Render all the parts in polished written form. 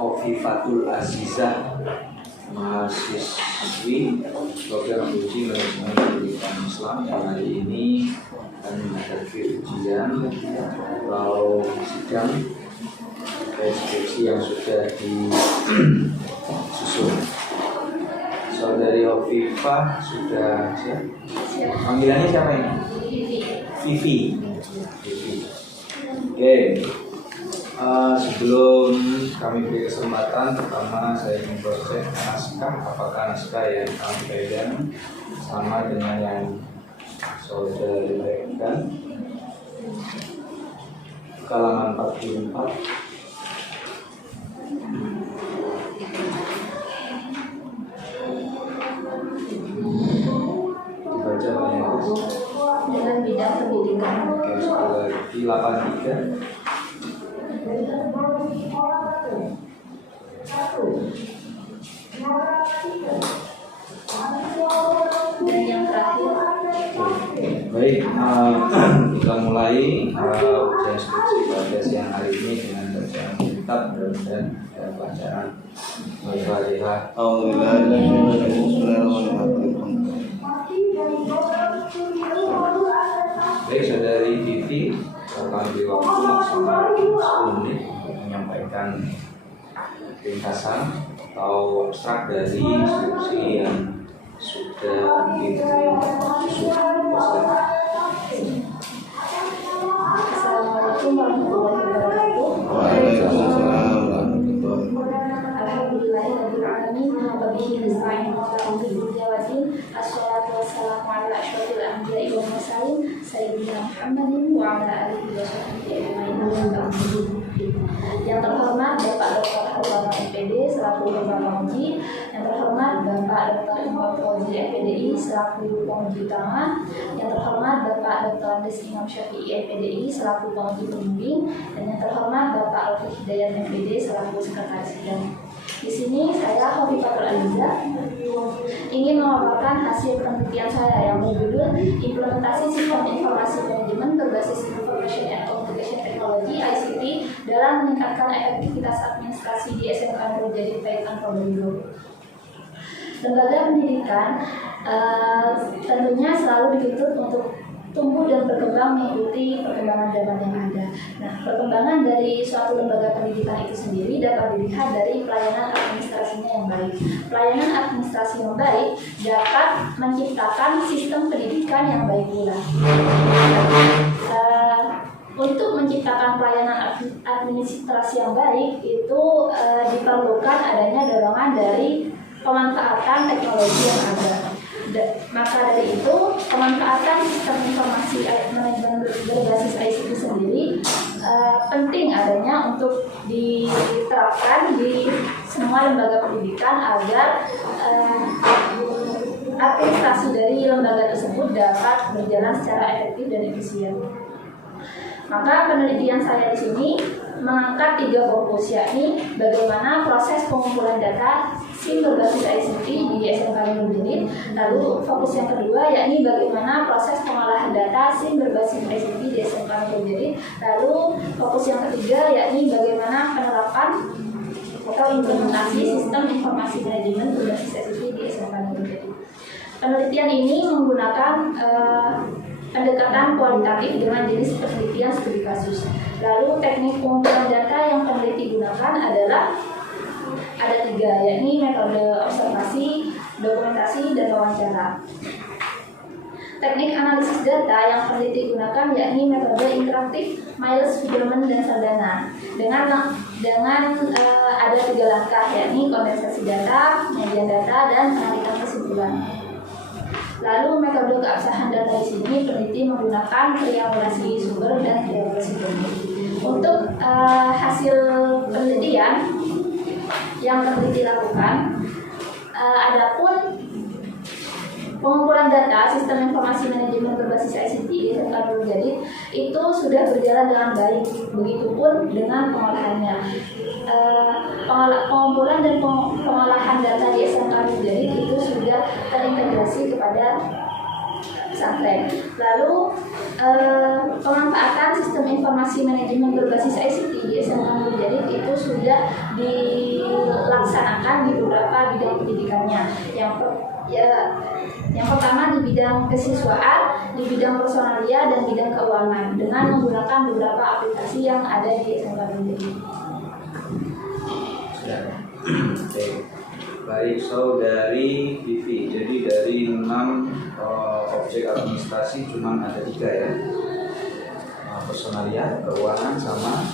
Khofifatul Azizah, mahasiswi program uji manajemen pendidikan Islam yang hari ini akan menghadapi ujian atau sidang deskripsi yang sudah disusun. Saudari Khofifah sudah siap? Panggilannya siapa ini? Vivi. Oke. Sebelum kami beri kesempatan, pertama saya ingin proses naskah. Apakah naskah yang kami pegang sama dengan yang saudari pegang? Halaman 44. Dibaca banyak dengan bidang pendidikan. Oke, sekali lagi 83. Dan yang terakhir, Baik, kita mulai ujian skripsi pada siang hari ini dengan bacaan kitab dan bacaan Al-Fatihah. Baik, saudari Vivi, akan beri waktu maksimal 10 menit untuk menyampaikan ringkasan atau abstrak dari skripsi yang sudah disusun. Assalamualaikum warahmatullahi wabarakatuh. Waalaikumsalam warahmatullahi wabarakatuh. Alhamdulillahirabbil alamin wa bihi nasta'in ala umuri din. Assalatu wassalamu ala asyrofil anbiya'i wal mursalin sayyidina Muhammadin wa ala alihi wa sahbihi ajma'in. Yang terhormat Bapak Dr. Hawa MPD selaku Kepala Uji, yang terhormat Bapak Dr. Imam Fauzi FPDI selaku penguji utama, yang terhormat Bapak Dr. Andes Imam Syafi'i FPDI selaku penguji pembimbing, dan yang terhormat Bapak Alfi Hidayat MPD selaku sekretaris sidang. Di sini saya Khofifatul Azizah ingin memaparkan hasil penelitian saya yang berjudul Implementasi Sistem Informasi Manajemen Berbasis Information and Communication Technology (ICT) dalam meningkatkan efektivitas administrasi di SMK Nurul Jadid Paiton Probolinggo. Lembaga pendidikan tentunya selalu dituntut untuk tumbuh dan berkembang mengikuti perkembangan zaman yang ada. Nah, perkembangan dari suatu lembaga pendidikan itu sendiri dapat dilihat dari pelayanan administrasinya yang baik. Pelayanan administrasi yang baik dapat menciptakan sistem pendidikan yang baik pula. Untuk menciptakan pelayanan administrasi yang baik itu diperlukan adanya dorongan dari pemanfaatan teknologi yang ada. Maka dari itu, pemanfaatan sistem informasi manajemen berbasis ICT sendiri penting adanya untuk diterapkan di semua lembaga pendidikan agar administrasi dari lembaga tersebut dapat berjalan secara efektif dan efisien. Maka penelitian saya di sini mengangkat 3 fokus, yakni bagaimana proses pengumpulan data SIM berbasis ICT di SMK Nurul Jadid. Lalu fokus yang kedua yakni bagaimana proses pengolahan data SIM berbasis ICT di SMK Nurul Jadid. Lalu fokus yang ketiga yakni bagaimana penerapan atau implementasi sistem informasi manajemen berbasis ICT di SMK Nurul Jadid. Penelitian ini menggunakan pendekatan kualitatif dengan jenis penelitian studi kasus. Lalu teknik pengumpulan data yang peneliti gunakan adalah ada 3, yakni metode observasi, dokumentasi, dan wawancara. Teknik analisis data yang peneliti gunakan yakni metode interaktif, Miles, Fidelman, dan Saldana. Dengan ada 3 langkah, yakni kondensasi data, penyajian data, dan penarikan kesimpulan. Lalu metode keabsahan data di sini peneliti menggunakan triangulasi sumber dan triangulasi jumlah. Untuk hasil penelitian yang peneliti lakukan, adapun pengumpulan data sistem informasi manajemen berbasis ICT di SMK Nurul Jadid itu sudah berjalan dengan baik, begitupun dengan pengolahannya. Pengumpulan dan pengolahan data di SMK Nurul Jadid itu sudah terintegrasi kepada pesantren. Lalu pemanfaatan sistem informasi manajemen berbasis ICT di SMK Nurul Jadid itu sudah sudah dilaksanakan di beberapa bidang pendidikannya. Yang pertama di bidang kesiswaan, di bidang personalia dan bidang keuangan dengan menggunakan beberapa aplikasi yang ada di SMK Nurul Jati. Oke. Baik, so dari Vivi, jadi dari 6 objek administrasi cuma ada 3 ya. Personalia, keuangan sama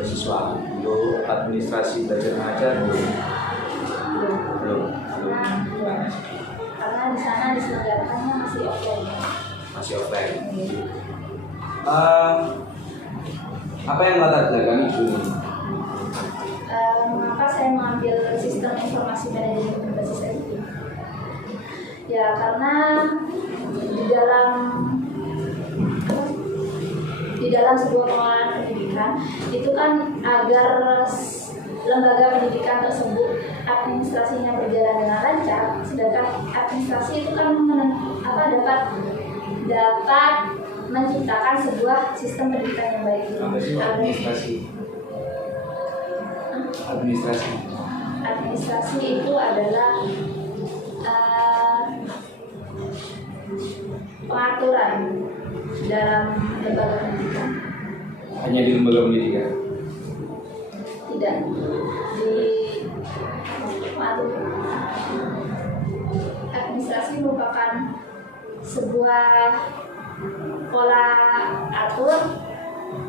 kesiswaan. Untuk administrasi belajar mengajar belum. Karena di sana diselenggarakannya masih offline. Masih offline. Apa yang latar belakang itu? Mengapa saya mengambil sistem informasi manajemen berbasis IT? Ya karena di dalam sebuah pengelolaan pendidikan itu kan agar lembaga pendidikan tersebut administrasinya berjalan dengan lancar, sedangkan administrasi itu kan dapat menciptakan sebuah sistem pendidikan yang baik. Administrasi itu adalah pengaturan dalam lembaga pendidikan. Hanya di lembaga pendidikan? Tidak. Administrasi merupakan sebuah pola atur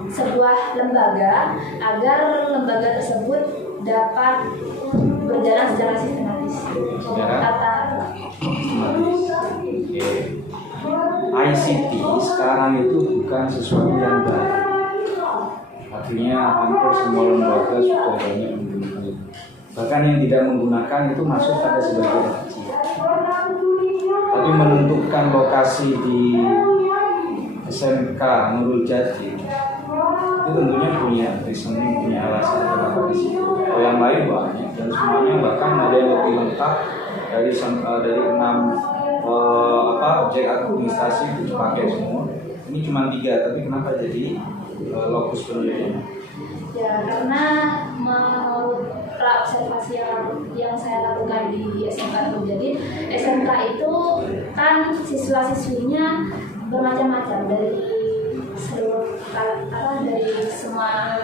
sebuah lembaga agar lembaga tersebut dapat berjalan secara sistematis. ICT sekarang itu bukan sesuatu yang baru. Artinya hampir semua lembaga sudah banyak menggunakan itu. Bahkan yang tidak menggunakan itu masuk pada sebagian kecil. Tapi menentukan lokasi di SMK Nurul Jati itu tentunya punya reasoning, punya alasan kenapa di situ. Kalau yang lain banyak dan semuanya bahkan ada yang lebih lengkap dari 6 objek administrasi itu dipakai semua. Ini cuma 3, tapi kenapa jadi lokus penelitian? Ya karena menurut observasi yang saya lakukan di SMK Nurul Jati, SMK itu kan siswa-siswinya bermacam-macam dari seluruh dari semua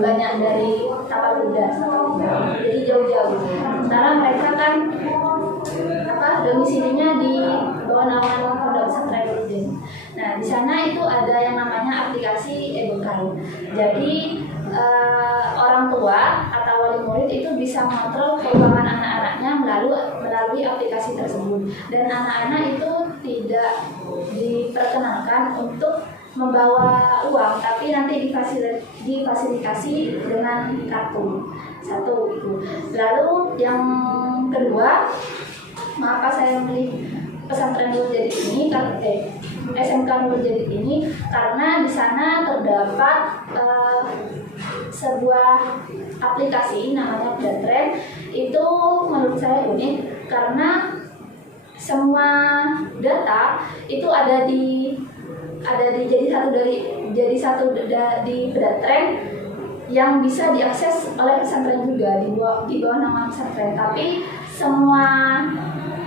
banyak dari tapal kuda, jadi jauh-jauh. Sementara mereka kan domisilinya di bawah naungan Pondok Pesantren Nurul Jati. Nah di sana itu ada yang namanya aplikasi e-bekal. Jadi orang tua atau wali murid itu bisa mengontrol keuangan anak-anaknya melalui aplikasi tersebut, dan anak-anak itu tidak diperkenankan untuk membawa uang, tapi nanti difasilitasi dengan kartu. Satu itu. Lalu yang kedua, mengapa saya memilih pesantren Nurul Jati ini SMK Nurul Jati ini karena di sana terdapat sebuah aplikasi namanya Pedatren. Itu menurut saya unik karena semua data itu ada di jadi satu di Pedatren yang bisa diakses oleh pesantren juga di bawah naungan pesantren. Tapi semua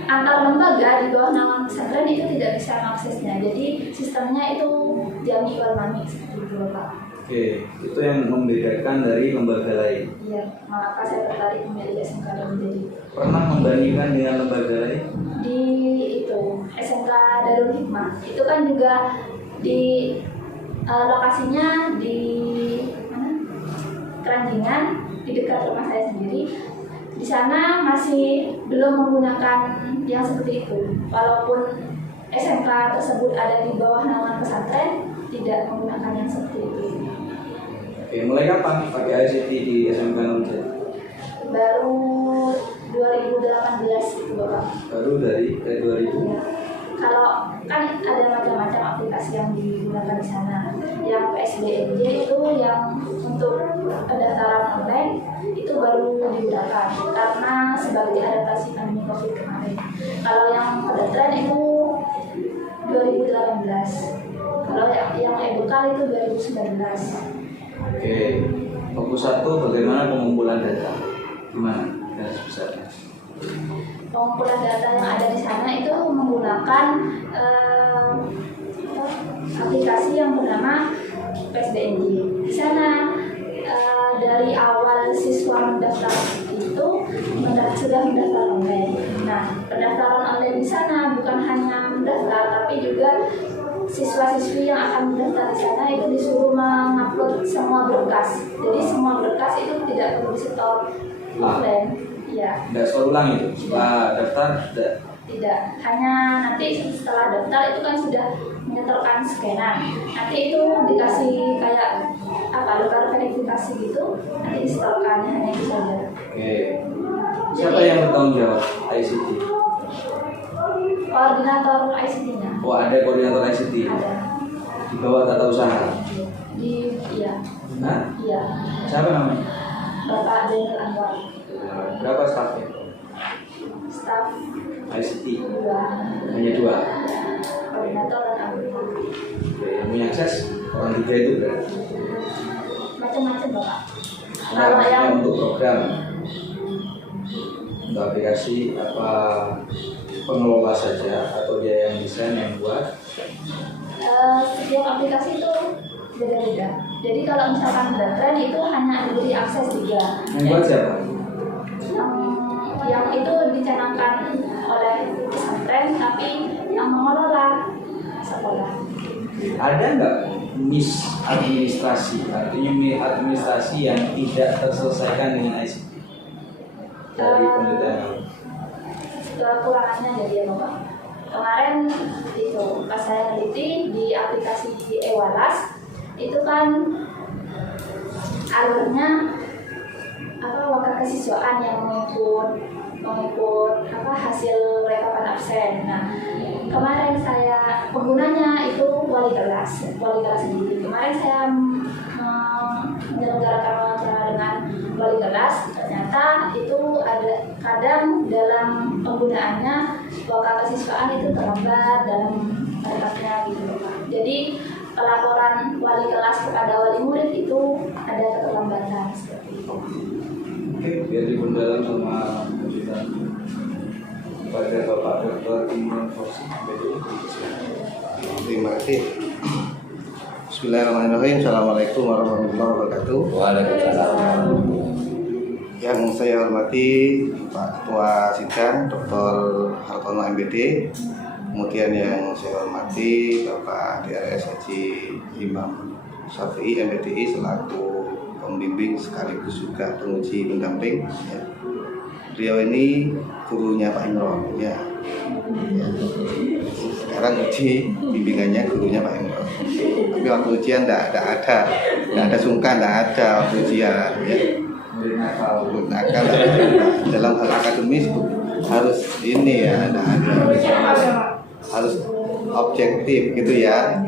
antar lembaga di bawah naungan pesantren itu tidak bisa mengaksesnya. Jadi sistemnya itu jami wal mani seperti itu, Pak. Oke, itu yang membedakan dari lembaga lain. Iya, maka saya tertarik memilih SMK Nurul Jati. Pernah membandingkan dengan lembaga lain? Di itu SMK Darul Hikmah itu kan juga di lokasinya di mana? Keranjingan, di dekat rumah saya sendiri. Di sana masih belum menggunakan yang seperti itu. Walaupun SMK tersebut ada di bawah naungan pesantren, tidak menggunakan yang seperti itu. Oke, mulai kapan pakai ICT di SMK Nurul Jati? Baru 2018 itu, Bapak. Baru dari 2000? Ya. Kalau kan ada macam-macam aplikasi yang digunakan di sana. Yang PSBNJ itu yang untuk pendaftaran online itu baru digunakan karena sebagai adaptasi pandemi COVID kemarin. Kalau yang Pedatren itu 2018. Kalau yang edukal itu 2019. Oke, fokus 1 bagaimana pengumpulan data? Gimana garis besarnya? Pengumpulan data yang ada di sana itu menggunakan aplikasi yang bernama PSDNJ. Di sana dari awal siswa mendaftar itu sudah mendaftar online. Nah, pendaftaran online di sana bukan hanya mendaftar, tapi juga siswa-siswi yang akan mendaftar di sana itu disuruh mengupload semua berkas. Jadi semua berkas itu tidak perlu disetor offline. Ya. Tidak sekolah ulang itu? Setelah daftar tidak? Tidak, hanya nanti setelah daftar itu kan sudah menyetorkan scanan. Nanti itu dikasih kayak lembar verifikasi gitu, nanti disetorkan, hanya itu saja. Oke. Siapa yang bertanggung jawab ICT? Koordinator ICT-nya. Oh, ada koordinator ICT? Ada. Di bawah tata usaha? Iya. Nah? Iya. Siapa namanya? Bapak Zainal Anwar. Berapa stafnya? Staf ICT? 2. Hanya 2? Koordinator dan anggota. Oke, yang punya akses orang 3 itu berarti? Macam-macam Bapak. Nah, Kalau yang untuk program, untuk aplikasi apa pengelola saja atau dia yang desain yang buat? setiap aplikasi itu beda-beda. Jadi kalau misalkan Brandtrend itu hanya diberi akses 3. Yang buat siapa? Yang itu dicanangkan oleh pesantren, tapi yang mengelola sekolah. Ada nggak administrasi, artinya administrasi yang tidak terselesaikan dengan ICT dari penelitian? Kekurangannya jadi ya Bapak. Kemarin itu pas saya neliti di aplikasi eWalas itu kan alurnya wakil kesiswaan yang mengikut hasil rekapan absen. Nah, kemarin saya penggunanya itu wali kelas sendiri. Kemarin saya menyelenggarakan wawancara dengan wali kelas, ternyata itu ada kadang dalam penggunaannya wakil kesiswaan itu terlambat dalam merekapnya gitu Pak. Jadi pelaporan wali kelas kepada wali murid itu ada keterlambatan seperti itu. Oke, biar dipendalam sama konsultan pada Bapak Dr. Imran Fauzi. Terima kasih. Bismillahirrahmanirrahim. Assalamualaikum warahmatullahi wabarakatuh. Waalaikumsalam. Yang saya hormati Pak Ketua Sidang Dr. Hartono MPD, kemudian yang saya hormati Bapak DRS Haji Imam Syafi'i MPDI selaku pembimbing sekaligus juga penguji pendamping. Ya. Beliau ini gurunya Pak Imron. Ya. Sekarang uji bimbingannya gurunya Pak Imron. Tapi waktu ujian tidak ada sungkan, tidak ada waktu ujian. Ya. Nakal dalam hal akademis harus ini ya, harus objektif gitu ya.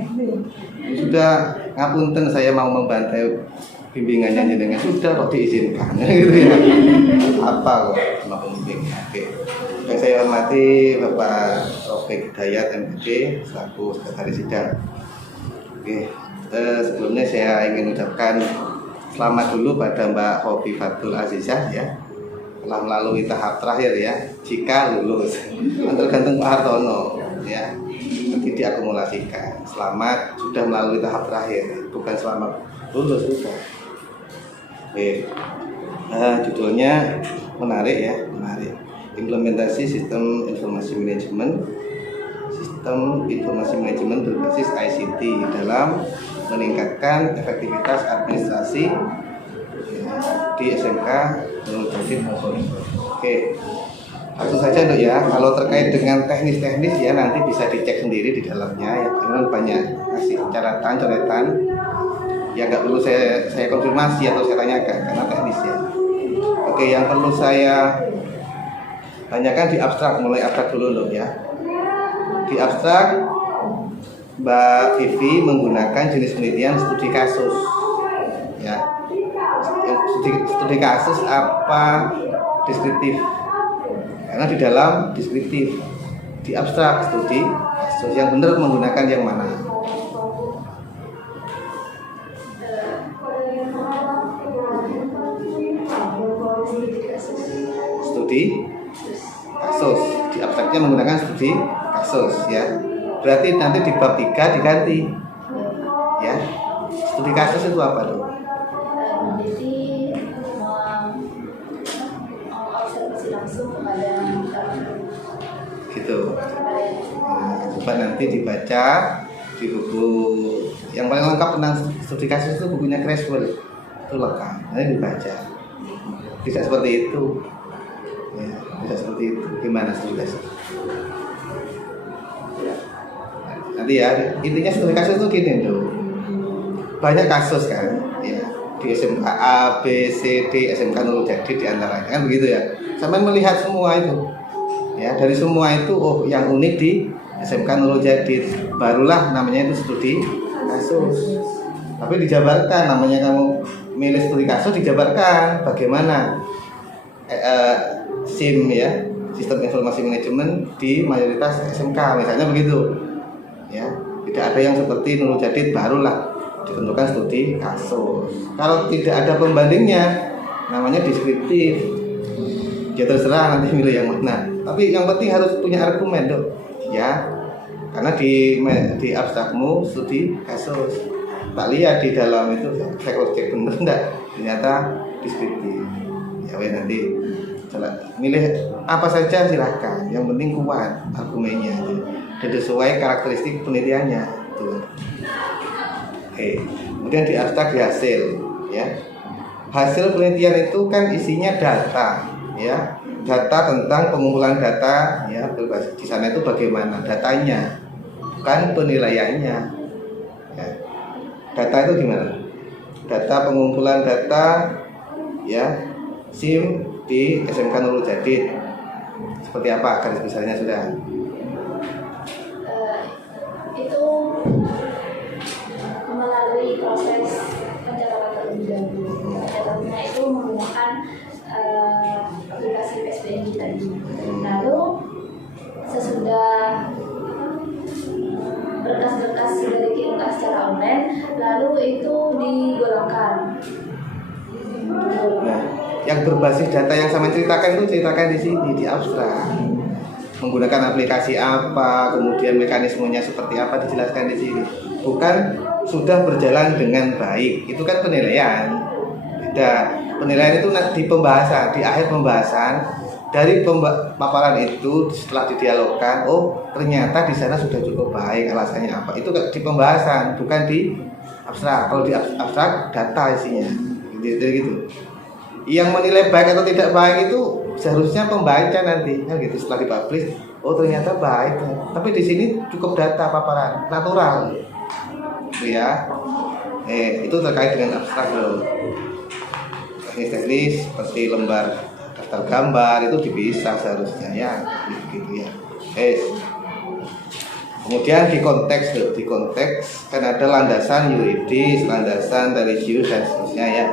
Sudah ngapunten saya mau membantai bimbingannya jenengan, sudah kok diizinkan gitu ya. Apa kok mau pembimbingnya? Oke. Yang saya hormati Bapak Taufik Hidayat MPD selaku sekretaris sidang. Oke. Sebelumnya saya ingin ucapkan selamat dulu pada Mbak Khofifatul Azizah ya, telah melalui tahap terakhir ya. Jika lulus, tergantung Pak Hartono ya, nanti diakumulasikan. Selamat sudah melalui tahap terakhir, bukan selamat lulus sudah. Oke, judulnya menarik ya, menarik. Implementasi sistem informasi manajemen berbasis ICT dalam meningkatkan efektivitas administrasi di SMK Nurul Jadid. Oke, langsung saja Dok ya. Kalau terkait dengan teknis-teknis ya nanti bisa dicek sendiri di dalamnya. Ya, memang banyak kasih coretan. Ya nggak perlu saya konfirmasi atau saya tanyakan karena teknis ya. Oke, yang perlu saya tanyakan di abstrak, mulai abstrak dulu Dok ya. Di abstrak Mbak Vivi menggunakan jenis penelitian studi kasus ya. Studi kasus apa deskriptif? Karena di dalam deskriptif, di abstrak studi kasus yang benar menggunakan yang mana? Studi kasus. Di abstraknya menggunakan studi kasus ya. Berarti nanti di bab 3 diganti. Ya. Studi kasus itu apa tuh? Jadi observasi langsung kepada Gitu. Nah, coba nanti dibaca di buku yang paling lengkap tentang studi kasus itu bukunya Creswell. Itu lengkap. Nanti dibaca. Tidak seperti itu. Ya, tidak seperti itu. Gimana studi kasus? Nanti ya, intinya studi kasus itu gini tuh. Banyak kasus kan, ya. Di SMK A, B, C, D, SMK Nurul Jadid di antaranya kan begitu ya. Sampai melihat semua itu. Ya, dari semua itu yang unik di SMK Nurul Jadid barulah namanya itu studi kasus. Tapi dijabarkan, namanya kamu milih studi kasus dijabarkan bagaimana SIM ya, sistem informasi manajemen di mayoritas SMK misalnya begitu. Ya, tidak ada yang seperti Nurul Jadid barulah ditentukan studi kasus. Kalau tidak ada pembandingnya namanya deskriptif. Ya terserah nanti milih yang mana. Tapi yang penting harus punya argumen dok. Ya, karena di abstrakmu studi kasus. Tak lihat di dalam itu saya cross check bener enggak, ternyata deskriptif. Ya nanti milih apa saja silahkan. Yang penting kuat argumennya dan sesuai karakteristik penelitiannya. Tuh. Oke. Kemudian di abstrak di hasil. Ya. Hasil penelitian itu kan isinya data. Ya, data tentang pengumpulan data ya, di sana itu bagaimana datanya, bukan penilaiannya ya. Data itu gimana? Data pengumpulan data ya SIM di SMK Nurul Jadid seperti apa garis besarnya sudah? Itu melalui proses pencatatan terlebih dahulu. Pencatatannya itu menggunakan aplikasi PSBN tadi. Lalu sesudah berkas-berkas sudah dikirimkan secara online, lalu itu digolongkan. Nah, yang berbasis data yang sama ceritakan itu ceritakan di sini di abstrak. Menggunakan aplikasi apa, kemudian mekanismenya seperti apa dijelaskan di sini. Bukan sudah berjalan dengan baik. Itu kan penilaian. Beda. Penilaian itu di pembahasan, di akhir pembahasan dari paparan itu setelah didialogkan, ternyata di sana sudah cukup baik, alasannya apa? Itu di pembahasan, bukan di abstrak. Kalau di abstrak data isinya, gitu. Yang menilai baik atau tidak baik itu seharusnya pembaca nanti, kan gitu. Setelah dipublish, ternyata baik. Tapi di sini cukup data paparan, natural, ya. Itu terkait dengan abstrak loh. Teknis seperti lembar daftar gambar itu dipisah seharusnya ya, gitu ya. Kemudian di konteks kan ada landasan yuridis, landasan religius dan seterusnya ya.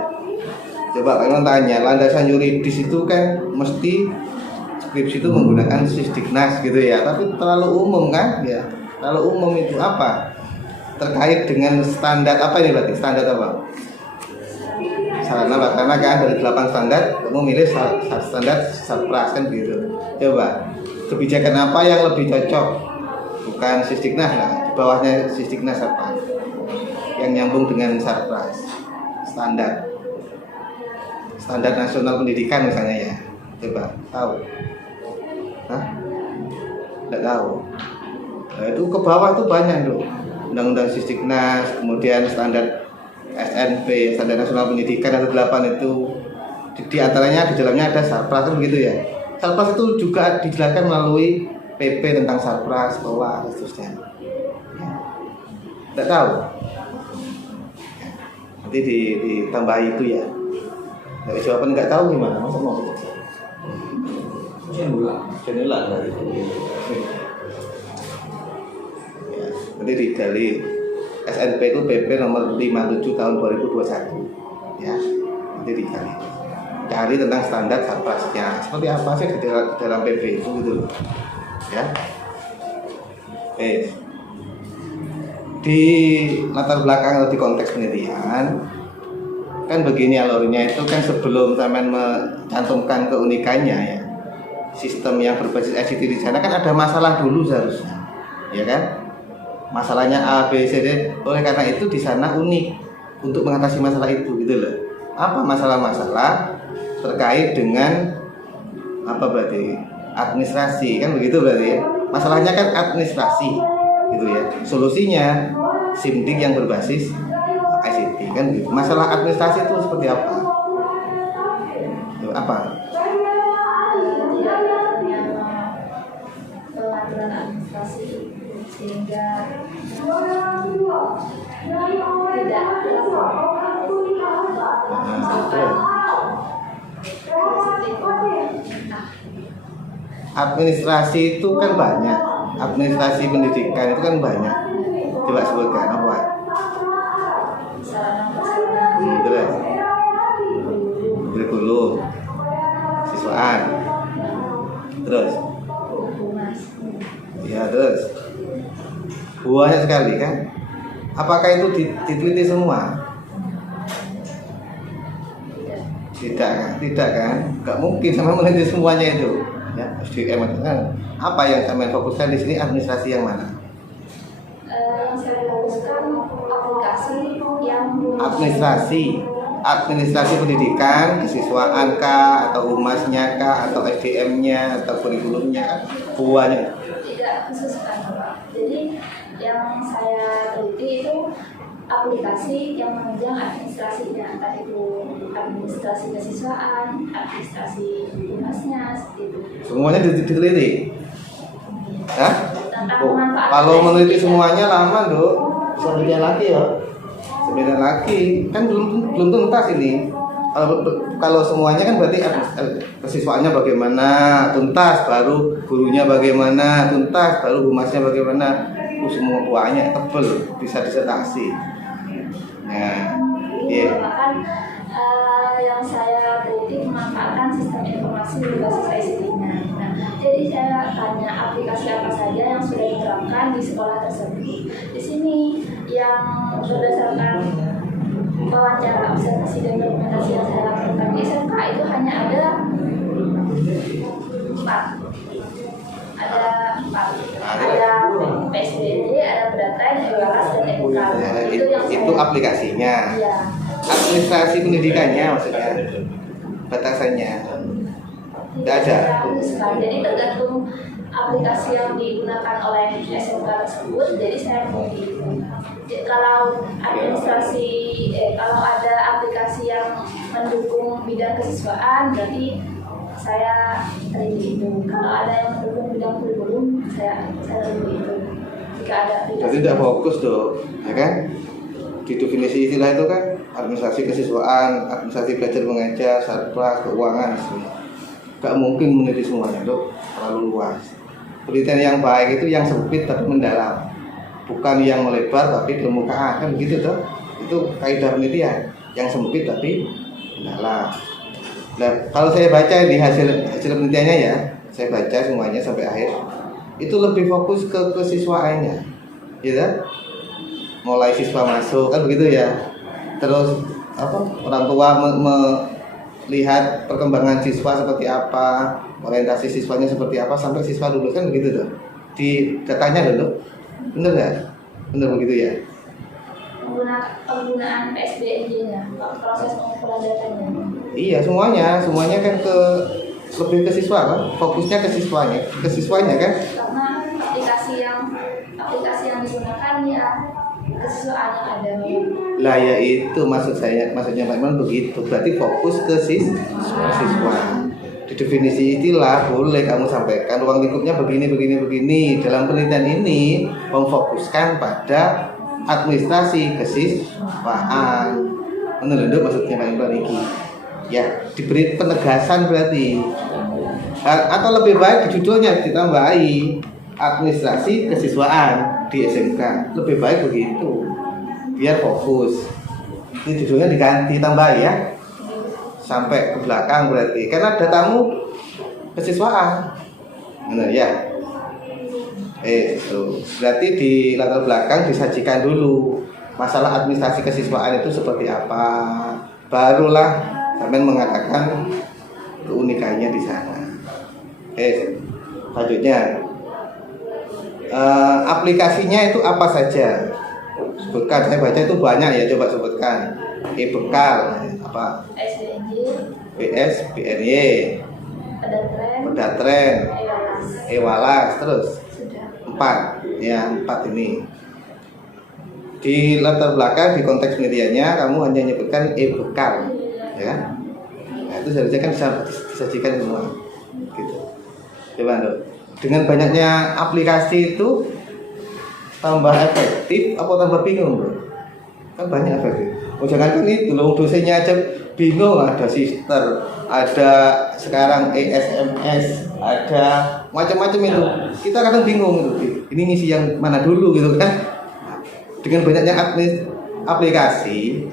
Coba kalian tanya, landasan yuridis itu kan mesti skripsi itu menggunakan sisdiknas gitu ya, tapi terlalu umum kan ya. Terlalu umum itu apa? Terkait dengan standar apa ini berarti? Standar apa? Sarana kan dari 8 standar kamu milih standar Sarpras kan gitu. Coba kebijakan apa yang lebih cocok? Bukan sisdiknas lah, di bawahnya sisdiknas apa? Yang nyambung dengan Sarpras. Standar nasional pendidikan misalnya ya. Coba tahu? Hah? Tidak tahu. Nah, itu ke bawah itu banyak tuh. Undang-undang sisdiknas, kemudian standar SNP, Standar Nasional Pendidikan ada 8 itu. Di antaranya di dalamnya ada Sarpras kan begitu ya. Sarpras itu juga dijelaskan melalui PP tentang Sarpras, sekolah dan seterusnya. Tidak tahu. Nanti ditambah itu ya. Dari jawaban nggak tahu gimana? Masa mau? Jenulah dari itu. Ya, nanti digali. SNP itu PP nomor 57 tahun 2021 ya, nanti dicari tentang standar Sarprasnya seperti apa sih di dalam PP itu gitu ya. Di latar belakang atau di konteks penelitian kan begini alurnya itu kan sebelum sampean mencantumkan keunikannya ya. Sistem yang berbasis ICT di sana kan ada masalah dulu seharusnya. Ya kan? Masalahnya A, B, C, D. Oleh karena itu di sana unik untuk mengatasi masalah itu gitu loh. Apa masalah-masalah terkait dengan apa berarti administrasi kan begitu berarti ya. Masalahnya kan administrasi gitu ya. Solusinya SIMDIK yang berbasis ICT kan gitu. Masalah administrasi itu seperti apa? Apa? Pengaturan administrasi sehingga tidak administrasi itu kan banyak. Administrasi pendidikan itu kan banyak. Coba sebutkan apa? Terus kurikulum, siswaan, terus, ya terus, banyak sekali kan? Apakah itu diteliti semua? Tidak kan? Tidak kan? Gak mungkin sama meneliti semuanya itu. Ya, SDM itu kan. Apa yang kami fokuskan di sini administrasi yang mana? Yang saya fokuskan aplikasi yang administrasi pendidikan, kesiswaan kah, atau humasnya kah, atau SDM-nya, atau kurikulumnya kan? Buahnya. Tidak khusus kan, Pak. Jadi yang saya teliti itu aplikasi yang menunjang administrasinya, entah itu administrasi kesiswaan, administrasi humasnya, seperti itu. Semuanya diteliti. Hah? Tentang manfaat Kalau dari meneliti SDM. semuanya lama, Dok. Sembilan lagi ya. 9 lagi. Kan belum tuntas ini. Kalau semuanya kan berarti kesiswaannya bagaimana, tuntas, baru gurunya bagaimana, tuntas, baru humasnya bagaimana. Semua buahnya tebel, bisa disertasi. Nah, iya. Bahkan yang saya teliti memanfaatkan sistem informasi berbasis ICT-nya. Nah, jadi saya tanya aplikasi apa saja yang sudah diterapkan di sekolah tersebut. Di sini yang berdasarkan wawancara, observasi dan dokumentasi yang saya lakukan di SMK itu hanya ada 4. Ada PSBB, ada Bedaten, EWARAS, dan EUK. Itu aplikasinya. Iya. Administrasi pendidikannya maksudnya. Batasannya. Tidak ada. Jadi tergantung aplikasi yang digunakan oleh SMK tersebut. Jadi saya memilih. Kalau administrasi, kalau ada aplikasi yang mendukung bidang kesiswaan, berarti saya teliti itu. Kalau ada yang mendukung bidang kurikulum, saya teliti itu. Jika ada aplikasi. Jadi tidak fokus tuh, ya kan? Di definisi istilah itu kan administrasi kesiswaan, administrasi belajar mengajar, sarpras, keuangan, semua. Gak mungkin meneliti semuanya, Dok. Terlalu luas. Penelitian yang baik itu yang sempit tapi mendalam, bukan yang melebar tapi permukaan, kan begitu tuh. Itu kaidah penelitian, yang sempit tapi mendalam. Nah, kalau saya baca di hasil penelitiannya ya, saya baca semuanya sampai akhir, itu lebih fokus ke kesiswaannya, gitu. Mulai siswa masuk kan begitu ya. Terus apa? Orang tua melihat perkembangan siswa seperti apa, orientasi siswanya seperti apa sampai siswa lulus kan begitu tuh. Di datanya dulu, bener nggak? Bener begitu ya? Penggunaan PSBNJ-nya, proses pengumpulan datanya. Iya, semuanya kan lebih ke siswa kan, fokusnya ke siswanya kan. Karena aplikasi yang digunakan ya kesiswaan yang ada. Lah ya itu maksudnya memang begitu. Berarti fokus ke siswa. Di definisi istilah boleh kamu sampaikan ruang lingkupnya begini. Dalam penelitian ini memfokuskan pada administrasi kesiswaan. Menurut maksudnya Pak Imran ini. Ya, diberi penegasan berarti. Atau lebih baik di judulnya ditambahi administrasi kesiswaan di SMK. Lebih baik begitu. Biar fokus. Ini judulnya diganti tambah ya. Sampai ke belakang berarti. Karena datamu kesiswaan. Benar ya? Itu. Berarti di latar belakang disajikan dulu masalah administrasi kesiswaan itu seperti apa. barulah sampean mengatakan keunikannya di sana. Selanjutnya aplikasinya itu apa saja? Sebutkan, saya baca itu banyak ya, coba sebutkan. Bekal apa? SBNJ, PS, BNY, Pedatren, Ewalas, terus sudah 4 ya, 4 ini. Di latar belakang di konteks medianya kamu hanya menyebutkan bekal ya. Nah, itu seharusnya kan bisa disajikan semua gitu. Coba Ando, dengan banyaknya aplikasi itu tambah efektif apa tambah bingung bro? Kan banyak efektif. Oh jangan kan itu loh, dosennya aja bingung, ada sister, ada sekarang SMS, ada macam-macam itu. Kita kadang bingung itu. Ini ngisi yang mana dulu gitu kan? Dengan banyaknya aplikasi,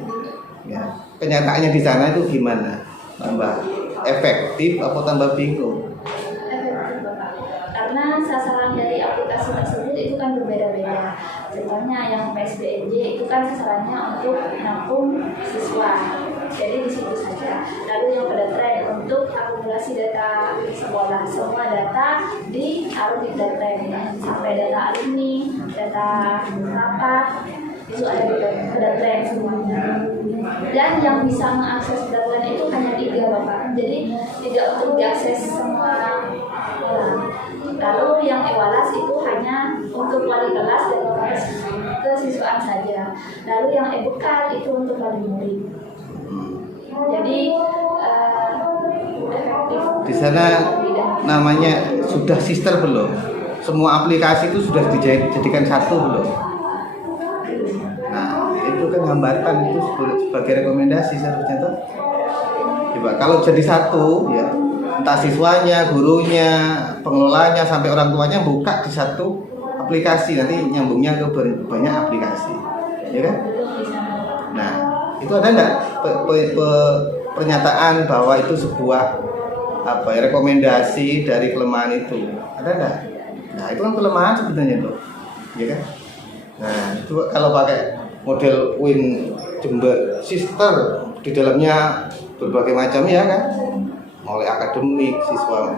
ya, kenyataannya di sana itu gimana? Tambah efektif atau tambah bingung? efektif Bapak, karena sasaran dari aplikasi tersebut itu kan berbeda-beda. Contohnya yang PSBNJ itu kan sasarannya untuk menampung siswa, jadi di situ saja. Lalu yang Pedatren untuk akumulasi data sekolah, semua data ditaruh di Pedatren, sampai data alumni, data rapat itu ada di Pedatren semuanya. Dan yang bisa mengakses Pedatren itu hanya 3 Bapak, jadi tidak untuk diakses semua orang. Lalu yang Ewalas itu hanya untuk wali kelas dan kesiswaan saja. Lalu yang Bekal itu untuk wali murid. Jadi efektif. Di sana namanya sudah sister belum? Semua aplikasi itu sudah dijadikan satu belum? Nah, itu kan hambatan, itu sebagai rekomendasi seharusnya tuh. Coba kalau jadi satu ya, entah siswanya, gurunya, pengelolanya sampai orang tuanya buka di satu aplikasi, nanti nyambungnya ke banyak aplikasi, ya kan? Nah, itu ada enggak pernyataan bahwa itu sebuah rekomendasi dari kelemahan itu? Ada enggak? Nah, itu kan kelemahan sebenarnya tuh, ya kan? Nah, itu kalau pakai model Win Jember Sister, di dalamnya berbagai macam ya kan, mulai akademik, siswa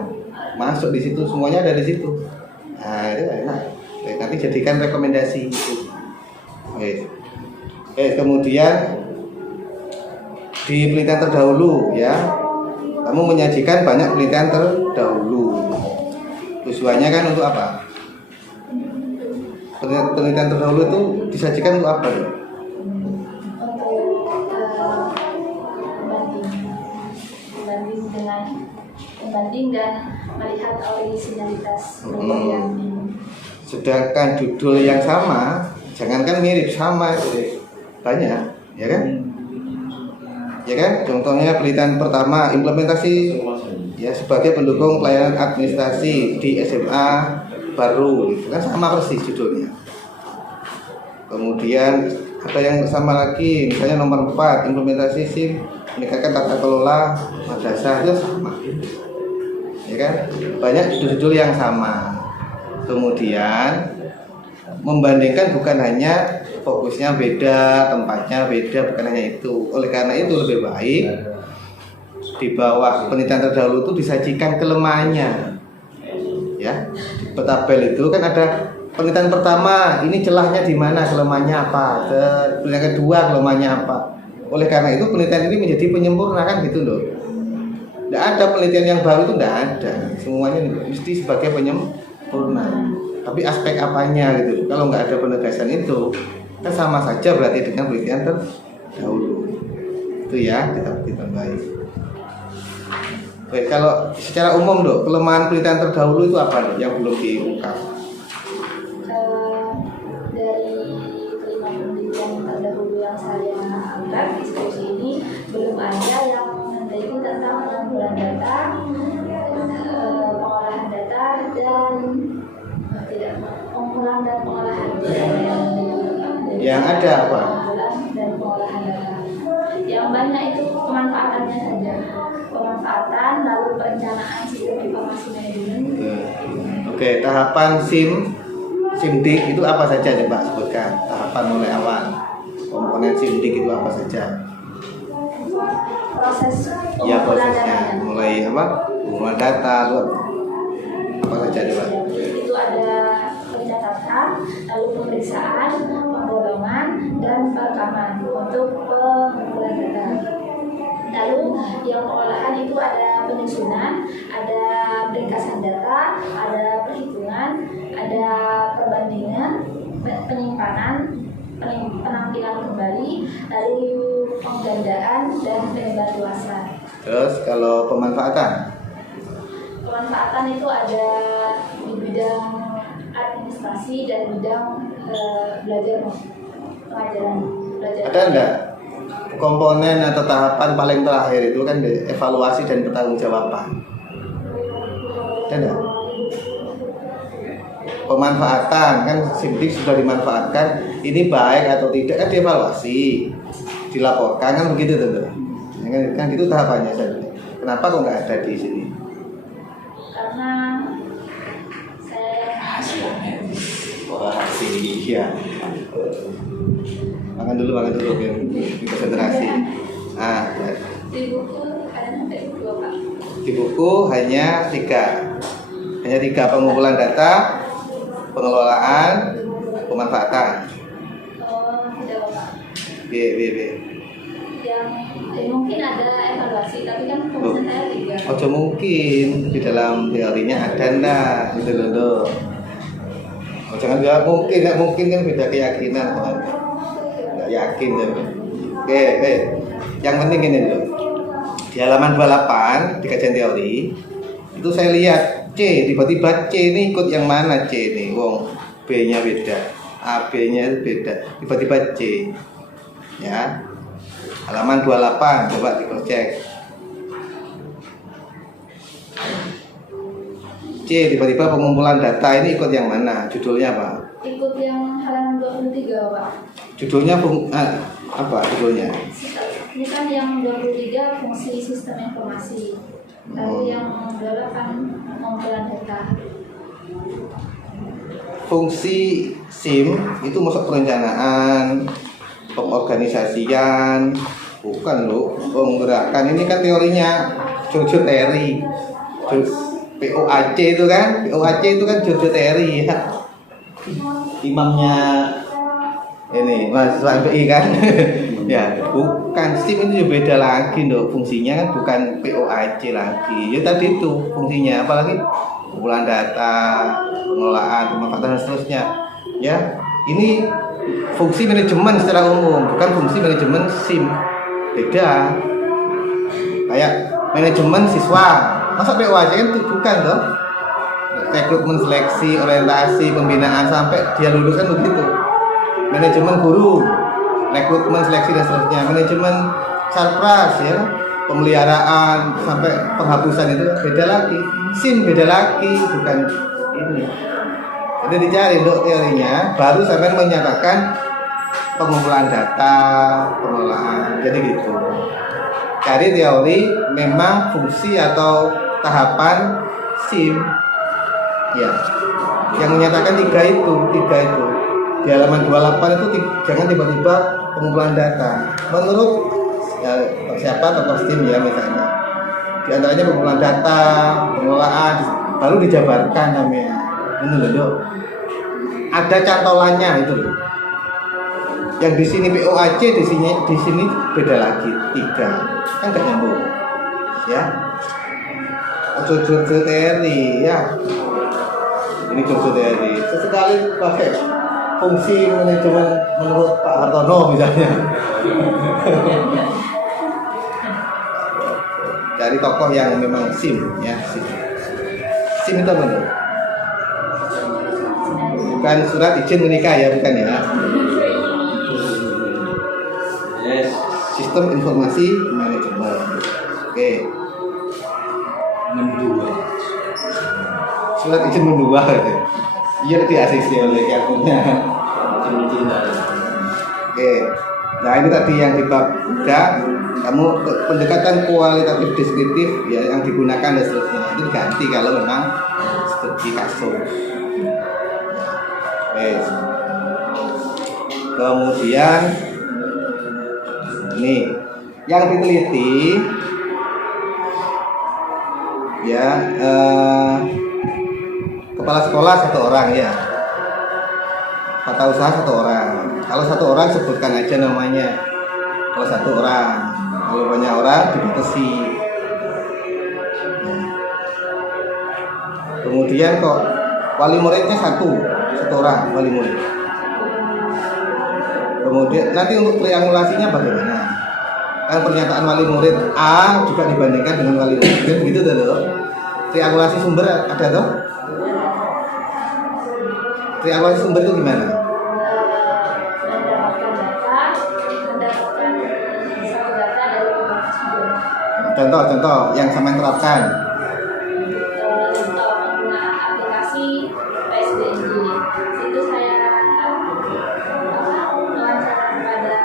masuk di situ, semuanya ada di situ. Nah, itu enak. Nanti jadikan rekomendasi itu. Kemudian di penelitian terdahulu ya, kamu menyajikan banyak penelitian terdahulu. Tujuannya kan untuk apa? Penelitian terdahulu itu disajikan untuk apa? Membanding dan melihat originalitas yang sedangkan judul yang sama, jangankan mirip, sama itu banyak, ya kan? Ya kan? Contohnya penelitian pertama implementasi ya sebagai pendukung pelayanan administrasi di SMA baru, itu kan sama persis judulnya. Kemudian ada yang sama lagi, misalnya nomor 4 implementasi SIM meningkatkan tata kelola madrasah, itu sama, ya kan? Banyak judul-judul yang sama. Kemudian membandingkan bukan hanya fokusnya beda, tempatnya beda, bukan hanya itu. Oleh karena itu lebih baik di bawah penelitian terdahulu itu disajikan kelemahannya. Ya, di tabel itu kan ada penelitian pertama, ini celahnya di mana, kelemahannya apa. Penelitian kedua, kelemahannya apa. Oleh karena itu penelitian ini menjadi penyempurna kan gitu loh. Tidak ada penelitian yang baru itu, tidak ada. Semuanya mesti sebagai penyempurna. Tapi aspek apanya gitu. Kalau nggak ada penegasan itu, kan sama saja berarti dengan penelitian terdahulu. Itu ya kita baik. Baik, kalau secara umum dok, kelemahan penelitian terdahulu itu apa dok yang belum diungkap? Dari 5 penelitian terdahulu yang saya angkat di diskusi ini, belum ada yang meneliti tentang pengumpulan data, pengolahan data, dan pengumpulan dan pengolahan data. Yang ada apa? Pengumpulan dan pengolahan data. Yang banyak itu pemanfaatannya saja. Pemanfaatan, lalu perencanaan sistem informasi manajemen. Oke, tahapan SIMDIK itu apa saja coba sebutkan? Tahapan mulai awal. Komponen SIMDIK itu apa saja? proses Ya pengumpulan prosesnya datanya. mulai apa? Pengumpulan data apa saja coba? Itu ada pencatatan, lalu pemeriksaan, penggolongan, dan perekaman untuk pengumpulan data. Lalu yang pengolahan itu ada penyusunan, ada ringkasan data, ada perhitungan, ada perbandingan, penyimpanan, penampilan kembali, lalu penggandaan dan penyebar luasan. Terus kalau pemanfaatan? Pemanfaatan itu ada di bidang administrasi dan bidang belajar pengajaran belajar. Ada enggak komponen atau tahapan paling terakhir itu kan evaluasi dan pertanggungjawaban? Ada enggak? Pemanfaatan kan SIMDIK sudah dimanfaatkan, ini baik atau tidak kan dievaluasi, dilaporkan kan begitu tentu. Kan itu tahapannya saja. Kenapa kok nggak ada di sini? Karena saya hasilnya. Wah hasil iya. Makan dulu biar konsentrasi. Ah, di buku ada sampai 2 Pak. di buku hanya 3 pengumpulan data, pengelolaan, pemanfaatan. Tidak Pak. B. Yang mungkin ada evaluasi, tapi kan fokusnya saya 3. Ojo mungkin di dalam teorinya ada ndak gitu loh. Oh, jangan bilang mungkin, nggak mungkin kan beda keyakinan kan. Nggak yakin kan. Oke. Yang penting ini loh. Di halaman 28 di kajian teori itu saya lihat C, tiba-tiba C ini ikut yang mana C ini? Wong B-nya beda, AB-nya beda, tiba-tiba C. Ya. Halaman 28 coba dicek. C, tiba-tiba pengumpulan data ini ikut yang mana? Judulnya apa? Ikut yang halaman 23 Pak. Judulnya apa judulnya? Ini kan yang 23 fungsi sistem informasi. Lalu yang 28 pengumpulan data. Fungsi SIM itu masuk perencanaan, pengorganisasian, bukan loh, penggerakkan. Ini kan teorinya Jojo Terry, POAC itu kan, Jojo Terry ya, imamnya ini mahasiswa MPI kan. Ya bukan, SIM itu juga beda lagi loh, fungsinya kan bukan POAC lagi. Ya tadi itu fungsinya, apalagi pengumpulan data, pengelolaan, pemanfaatan dan seterusnya. Ya ini fungsi manajemen secara umum, bukan fungsi manajemen SIM. Beda. Kayak manajemen siswa, masa POAC kan bukan toh? Rekrutmen, seleksi, orientasi, pembinaan sampai dia lulus kan begitu. Manajemen guru, rekrutmen, seleksi dan seterusnya. Manajemen sarpras ya, pemeliharaan sampai penghapusan itu beda lagi. SIM beda lagi, bukan ini. Jadi dicari untuk teorinya, baru sampai menyatakan pengumpulan data, pengelolaan. Jadi gitu. Cari teori memang fungsi atau tahapan SIM. Ya. Yang menyatakan tiga itu. Di halaman 28 itu jangan tiba-tiba pengumpulan data. Menurut siapa tokoh SIM ya misalnya. Di antaranya pengumpulan data, pengelolaan, baru dijabarkan namanya. Ini loh. Ada cantolannya itu loh. Yang di sini POAC, di sini beda lagi 3. Kan gak nyambung. Ya. Jojo Terry ya. Ini Jojo Terry. Sesekali pakai fungsi manajemen menurut Pak Hartono misalnya. Dari tokoh yang memang SIM ya. SIM itu apa tuh? Bukan surat izin menikah ya, bukan ya. Yes. Sistem informasi manajemen. Oke. Mendua. Surat izin mendua. Iya di ACC oleh kartunya. Oke. Nah ini tadi yang di bab 3, kamu pendekatan kualitatif deskriptif ya yang digunakan dan seterusnya itu diganti kalau memang seperti kasus. Kemudian ini yang diteliti ya, kepala sekolah 1 orang ya, tata usaha 1 orang. Kalau 1 orang sebutkan aja namanya. Kalau 1 orang, kalau banyak orang dibatasi. Kemudian kok wali muridnya 1 orang wali murid. Kemudian nanti untuk triangulasinya bagaimana? Kan pernyataan wali murid A juga dibandingkan dengan wali murid, kan begitu tuh. Triangulasi sumber ada tuh? Triangulasi sumber itu gimana? Contoh yang sama terapkan. Aplikasi PSBNJ itu saya wawancara kepada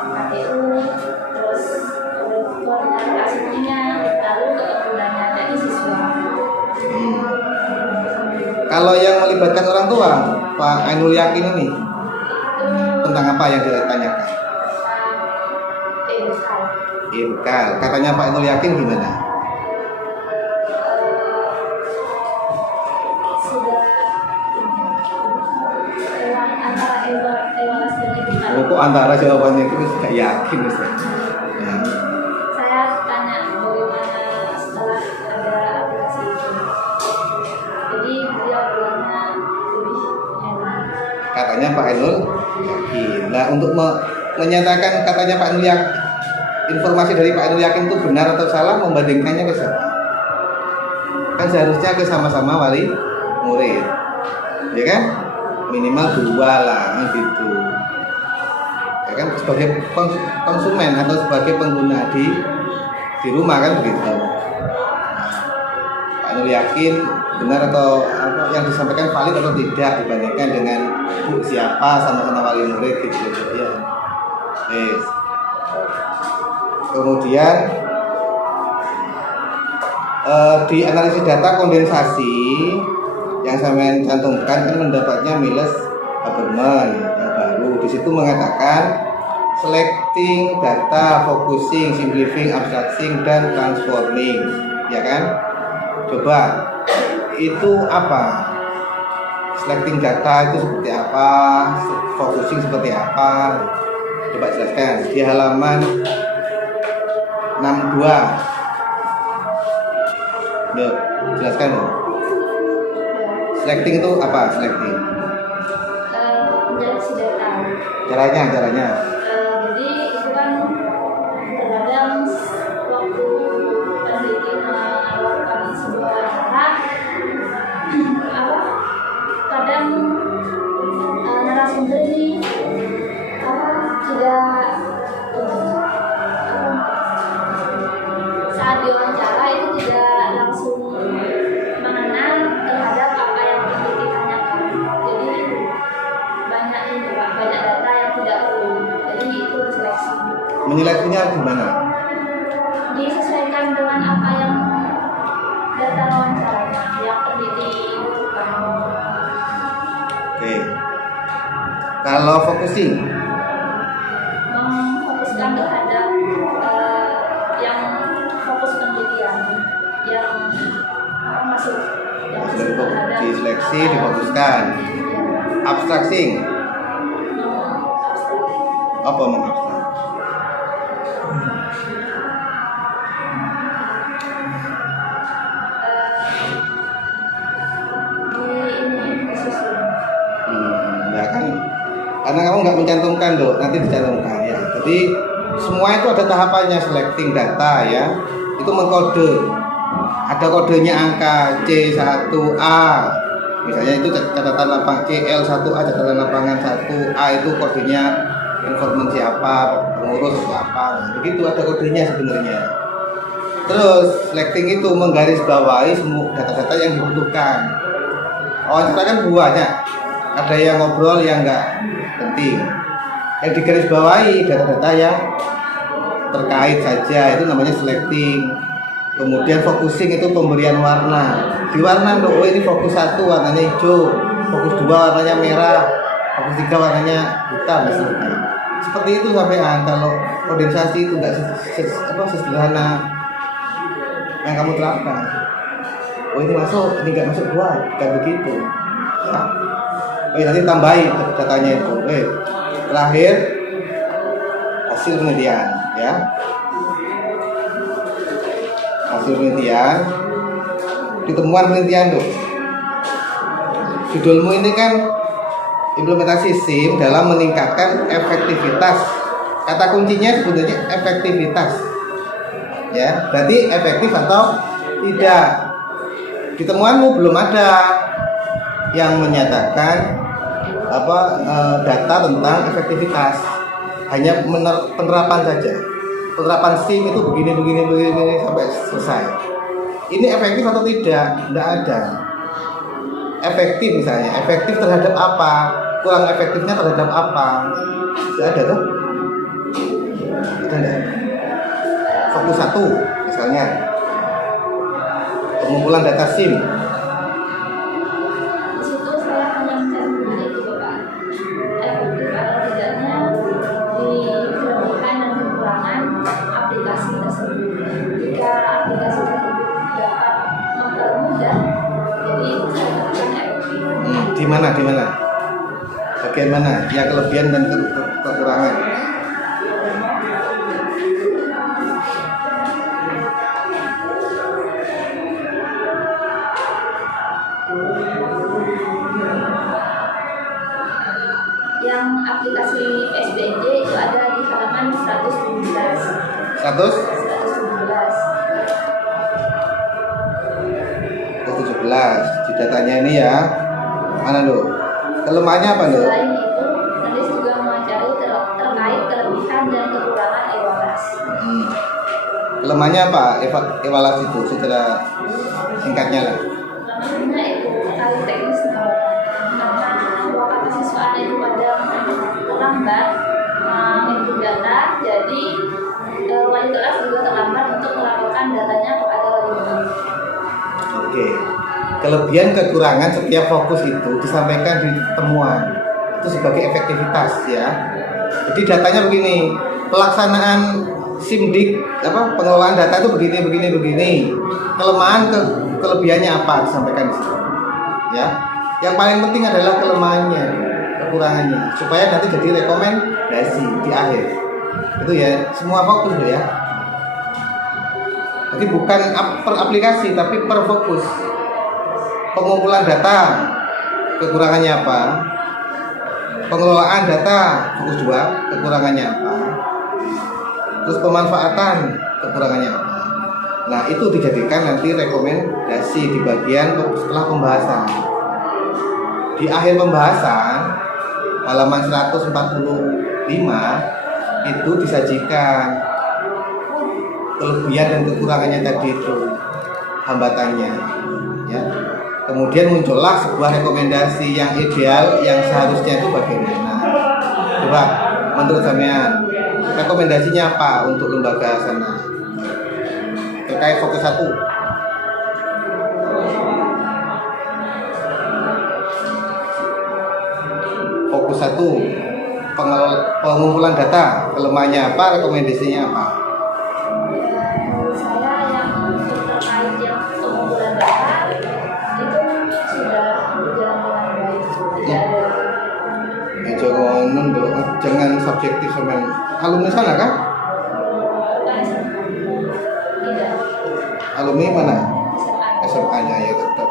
KPU, terus koordinasinya, lalu ketemuannya dari siswa. Kalau yang melibatkan orang tua, Pak Ainul Yakin ini tentang apa yang ditanyakan? Inkal. Katanya Pak Ainul Yakin gimana? Kok antara jawabannya itu tidak yakin Ustaz. Ya. Saya tanya bagaimana setelah ada aplikasi itu. Jadi beliau bilangnya lebih enak. Katanya Pak Ainul Yakin. Nah, untuk menyatakan katanya Pak Ainul Yakin, informasi dari Pak Ainul Yakin itu benar atau salah, membandingkannya ke siapa? Kan seharusnya ke sama-sama wali murid, ya kan? Minimal 2 lah, gitu. Ya kan, sebagai konsumen atau sebagai pengguna di rumah kan begitu. Pak Ainul Yakin benar atau apa yang disampaikan valid atau tidak dibandingkan dengan Bu siapa sama-sama wali murid gitu ya. Kemudian di analisis data kondensasi yang saya cantumkan kan mendapatnya Miles Haberman yang baru. Di situ mengatakan selecting data, focusing, simplifying, abstracting, dan transforming, ya kan? Coba itu apa? Selecting data itu seperti apa? Focusing seperti apa? Coba jelaskan di halaman 62. Yuk, jelaskan dong. Selecting itu apa? Selecting. Menyeleksi data. Caranya. Jadi itu kan terkadang waktu peneliti melakukan sebuah data, kadang narasumber ini tidak saat diwawancara itu tidak langsung mengenal terhadap apa yang peneliti tanyakan. Jadi banyak data yang tidak perlu. Jadi itu seleksi. Menyeleksinya gimana? Disesuaikan dengan apa yang data wawancaranya yang peneliti butuhkan. Oke. Kalau focusing, memfokuskan terhadap yang fokus penelitian yang masuk terhadap diseleksi, difokuskan. Abstracting, apa mengabstrak? Ya kan, karena kamu nggak mencantumkan dok, nanti dicantumkan ya. Jadi semua itu ada tahapannya, selecting data ya. Itu mengkode, ada kodenya angka C1A. Misalnya itu catatan lapangan CL1A, catatan lapangan 1A itu kodenya informasi apa, pengurus apa. Nah, begitu ada kodenya sebenarnya. Terus selecting itu menggarisbawahi semua data-data yang dibutuhkan. Wawancara kan banyak. Ada yang ngobrol yang enggak penting. Yang digarisbawahi data-data yang terkait saja, itu namanya selecting. Kemudian focusing itu pemberian warna. Di warna oh ini fokus 1 warnanya hijau, fokus 2 warnanya merah, fokus 3 warnanya hitam misalnya. Seperti itu sampai kalau kondensasi itu nggak sesederhana yang kamu terapkan. Oh ini masuk, ini nggak masuk buat, bukan begitu. Ya. Nanti tambahin datanya itu. Terakhir hasil penelitian, ya. Hasil penelitian, ditemuan penelitian tuh. Judulmu ini kan implementasi SIM dalam meningkatkan efektivitas. Kata kuncinya sebenarnya efektivitas. Ya, berarti efektif atau tidak. Di temuanmu belum ada yang menyatakan data tentang efektivitas. Hanya penerapan saja. Penerapan SIM itu begini sampai selesai. Ini efektif atau tidak? Tidak ada. Efektif misalnya, efektif terhadap apa? Kurang efektifnya terhadap apa? Tidak ada tuh. Ada. Fokus 1 misalnya. Pengumpulan data SIM. Di situ saya hanya mencari itu Bapak. Efektif atau tidaknya di kelebihan dan kekurangan aplikasi tersebut. Jika aplikasi tersebut dapat mempermudah, jadi itu saya katakan efektif. Di mana? Bagian mana? Yang kelebihan dan kekurangan. Yang aplikasi PSBNJ itu ada di halaman 117. 117 di datanya ini ya. Mana lo? Kelemahannya apa lo? Selain itu, penulis juga mewawancari terkait kelebihan dan kekurangan evaluasi. Kelemahannya apa? Evaluasi itu secara singkatnya lah. Kelemahannya itu terkait teknisnya. Karena waktu siswaan itu kadang terlambat input data, jadi wali kelas juga terlambat untuk melaporkan datanya kepada wali murid. Oke. Kelebihan kekurangan setiap fokus itu disampaikan di temuan. Itu sebagai efektivitas ya. Jadi datanya begini, pelaksanaan SIMDIK pengelolaan data itu begini. Kelemahan kelebihannya apa disampaikan di situ. Ya. Yang paling penting adalah kelemahannya, kekurangannya, supaya nanti jadi rekomendasi di akhir. Itu ya, semua fokus loh ya. Jadi bukan per aplikasi tapi per fokus. Pengumpulan data, kekurangannya apa? Pengelolaan data, fokus 2, kekurangannya apa? Terus pemanfaatan, kekurangannya apa? Nah, itu dijadikan nanti rekomendasi di bagian setelah pembahasan. Di akhir pembahasan, halaman 145 itu disajikan kelebihan dan kekurangannya tadi itu, hambatannya, ya. Kemudian muncullah sebuah rekomendasi yang ideal yang seharusnya itu bagaimana. Coba menurut sampean rekomendasinya apa untuk lembaga sana terkait fokus 1? Fokus 1 pengumpulan data, kelemahannya apa, rekomendasinya apa? Menurut saya yang terkait yang pengumpulan data itu sudah berjalan dengan baik, tidak ada. Jangan subjektif sama alumni sana kan? Tidak. Alumni mana? SMA. SMA-nya ya tetap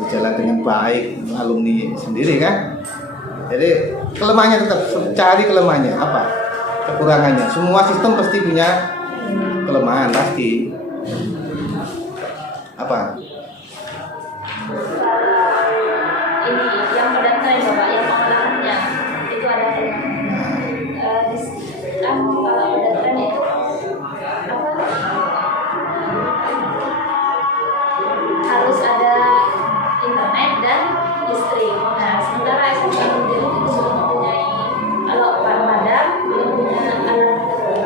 berjalan dengan baik, alumni sendiri kan? Jadi kelemahannya tetap cari kelemahannya apa? Kekurangannya. Semua sistem pasti punya kelemahan pasti. Apa? Ini yang mendaftar Bapak yang pengolahannya itu ada kalau mendaftar itu harus ada internet dan listrik. Nah, sementara SMA sendiri itu sudah mempunyai kalau padam belum punya alat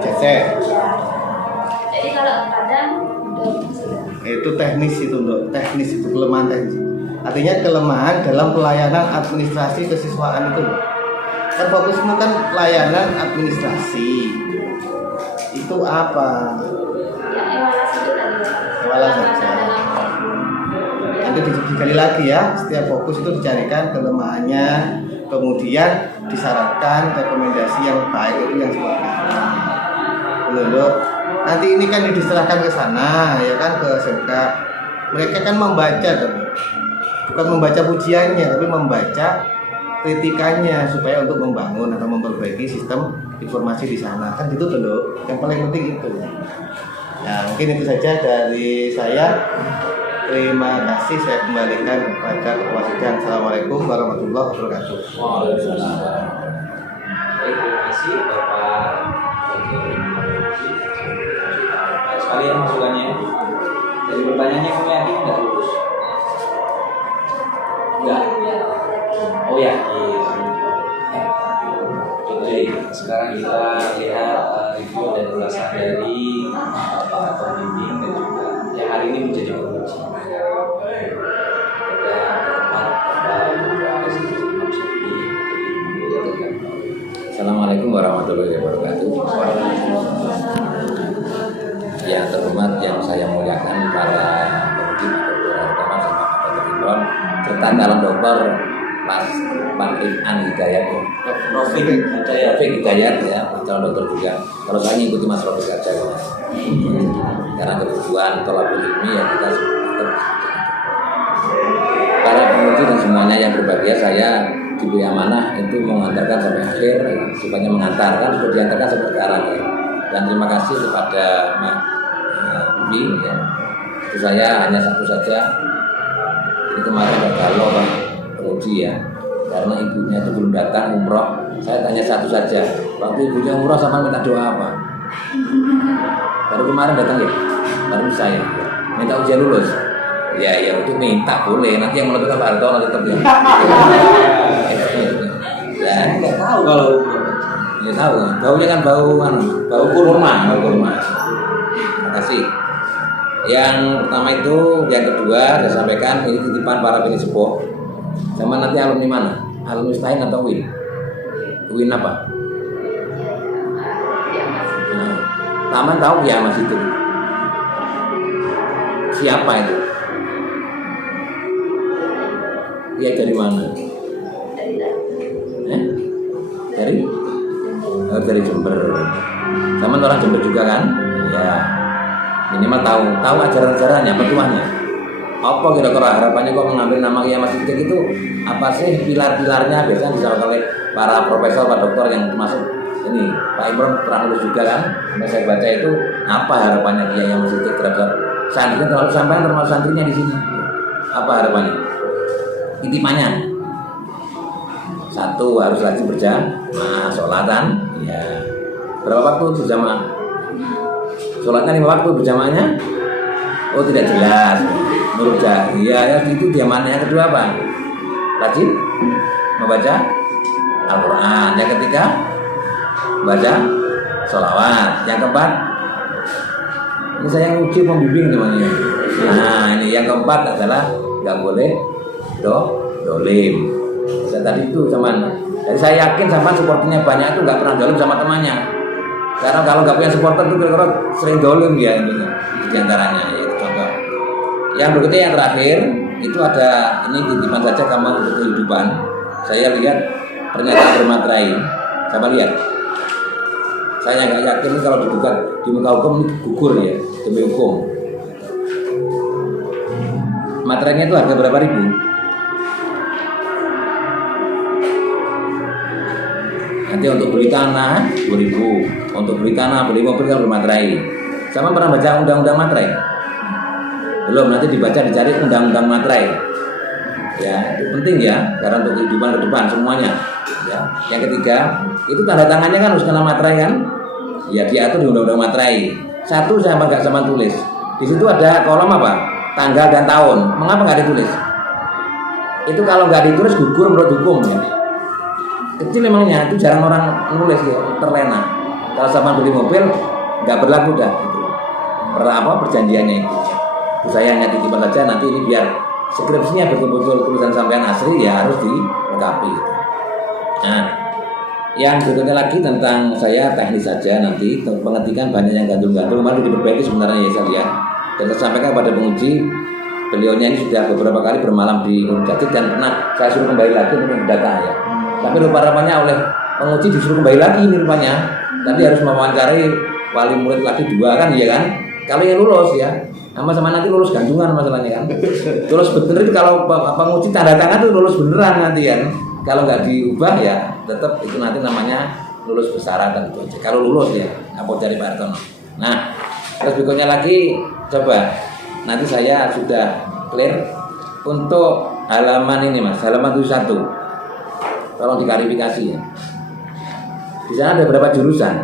Cecer. ya. Jadi kalau padam sudah. Itu teknis itu teknis itu kelemahan teknis. Artinya kelemahan dalam pelayanan administrasi kesiswaan itu. Kan fokusmu kan pelayanan administrasi. itu apa? Yang evaluasi itu tadi. Evaluasi Kelemahan saja. dalam Nanti dikali lagi ya, setiap fokus itu dicarikan kelemahannya, kemudian disarankan rekomendasi yang baik itu yang seperti apa. Loh, nanti ini kan diserahkan ke sana, ya kan, ke SMK. Mereka kan membaca, bukan membaca pujiannya, tapi membaca kritikannya supaya untuk membangun atau memperbaiki sistem informasi di sana. Kan gitu loh. Yang paling penting itu. Ya, mungkin itu saja dari saya. Terima kasih, saya kembalikan kepada Ketua Sidang. Assalamualaikum warahmatullahi wabarakatuh. Waalaikumsalam. Baik, terima kasih Bapak. Sekalian masukannya. Jadi pertanyaannya kamu yakin nggak lulus? Enggak. Oh yakin. Oke, sekarang kita lihat review dan ulasan dari Bapak pembimbing dan juga yang hari ini menjadi penguji. Assalamualaikum warahmatullahi wabarakatuh. Yang terhormat, yang saya muliakan para penguji, terutama sama Pak Dr. Imron serta calon dokter Mas An Hidayat, Rafiq Hidayat ya, calon dokter juga. Kalau saya ngikuti Mas Rafiq saja ya. Karena kebutuhan tolabul ilmi ya kita tetap. Para penguji dan semuanya yang berbahagia, saya diberi amanah itu mengantarkan sampai akhir, sifatnya mengantarkan, sudah diantarkan sampai sekarang ya. Dan terima kasih kepada Mbak Bibi ya. Itu saya hanya satu saja. Ini kemarin ada galau Pak penguji ya, karena ibunya itu belum datang umroh. Saya tanya satu saja, waktu ibunya umroh sama minta doa apa? Baru kemarin datang ya, baru saya minta ujian lulus. Ya untuk minta boleh, nanti yang menentukan Pak Harto nanti terjadi. Ya Nggak tahu kalau ya tahu, baunya kan bau kurma. Terima kasih. Yang pertama itu, yang kedua saya sampaikan ini titipan para penisipo. Sama nanti alumni mana? Alumni Stein atau Win? Win apa? Nah, Taman tahu ya Mas itu. Siapa itu? Dia dari mana? Dari Jember. Sama orang Jember juga kan? Ya. Minimal tahu ajaran-ajarannya, petuahnya. Apa kira-kira harapannya kok mengambil nama Kiai Mas Siddiq itu? Apa sih pilar-pilarnya? Biasanya disampaikan oleh para profesor, para dokter yang masuk ini. Pak Imron pernah lulus juga kan? Yang saya baca itu apa harapannya Kiai Mas Siddiq terhadap santri, terlalu sampaikan termasuk santrinya di sini. Apa harapannya? Intimannya satu, harus rajin berjamaah sholatan ya. Berapa waktu berjamaah? Sholatnya 5 waktu berjamaahnya? Oh tidak jelas. Menurut ya itu dia mana. Yang kedua apa? Rajin membaca Al-Quran. Yang ketiga baca sholawat. Yang keempat, ini saya yang uji pembimbing teman-teman. Nah ini yang keempat adalah nggak boleh dolim. Saya tadi itu teman. Jadi saya yakin sama supporternya banyak itu nggak pernah dolim sama temannya. Karena kalau nggak punya supporter itu kira-kira sering dolim ya intinya. Di antaranya ya, contoh. Yang berikutnya yang terakhir itu ada ini titipan saja kamar untuk kehidupan. Saya lihat pernyataan bermaterai. Coba lihat. Saya nggak yakin kalau dibuka di muka hukum ini gugur ya demi hukum. Materainya itu harga berapa ribu? Nanti untuk beli tanah 2.000, untuk beli tanah, beli mobil kan bermaterai. Sama pernah baca undang-undang materai? Belum, nanti dibaca dicari undang-undang materai. Ya, itu penting ya, karena untuk kehidupan ke depan semuanya. Ya, yang ketiga, itu tanda tangannya kan harus kena materai kan? Ya diatur di undang-undang materai. Satu saya nggak sama tulis. Di situ ada kolom apa? Tanggal dan tahun. Mengapa nggak ditulis? Itu kalau nggak ditulis gugur menurut hukum ya. Kecil memangnya itu jarang orang nulis ya, terlena. Kalau sama beli mobil nggak berlaku dah gitu. Perjanjiannya itu. Itu saya hanya titipan saja, nanti ini biar skripsinya betul-betul tulisan sampean asli ya harus dilengkapi gitu. Nah Yang berikutnya lagi tentang saya teknis saja nanti pengetikan banyak yang gantung-gantung kemarin diperbaiki sebenarnya ya saya lihat dan saya sampaikan kepada penguji beliaunya ini sudah beberapa kali bermalam di Nurul Jadid dan pernah saya suruh kembali lagi untuk mendata ya tapi rupa-rupanya oleh penguji disuruh kembali lagi ini rupanya nanti harus mewawancari wali murid lagi 2 kan ya kan kalau yang lulus ya sama-sama nanti lulus gantungan masalahnya kan lulus bener itu kalau penguji tanda tangan itu lulus beneran nanti kan kalau nggak diubah ya tetap itu nanti namanya lulus bersyarat gitu aja. Kalau lulus ya, apa dari Pak Hartono. Nah, terus berikutnya lagi coba nanti saya sudah clear untuk halaman ini Mas, halaman 71. Tolong diklarifikasi ya. Di sana ada berapa jurusan?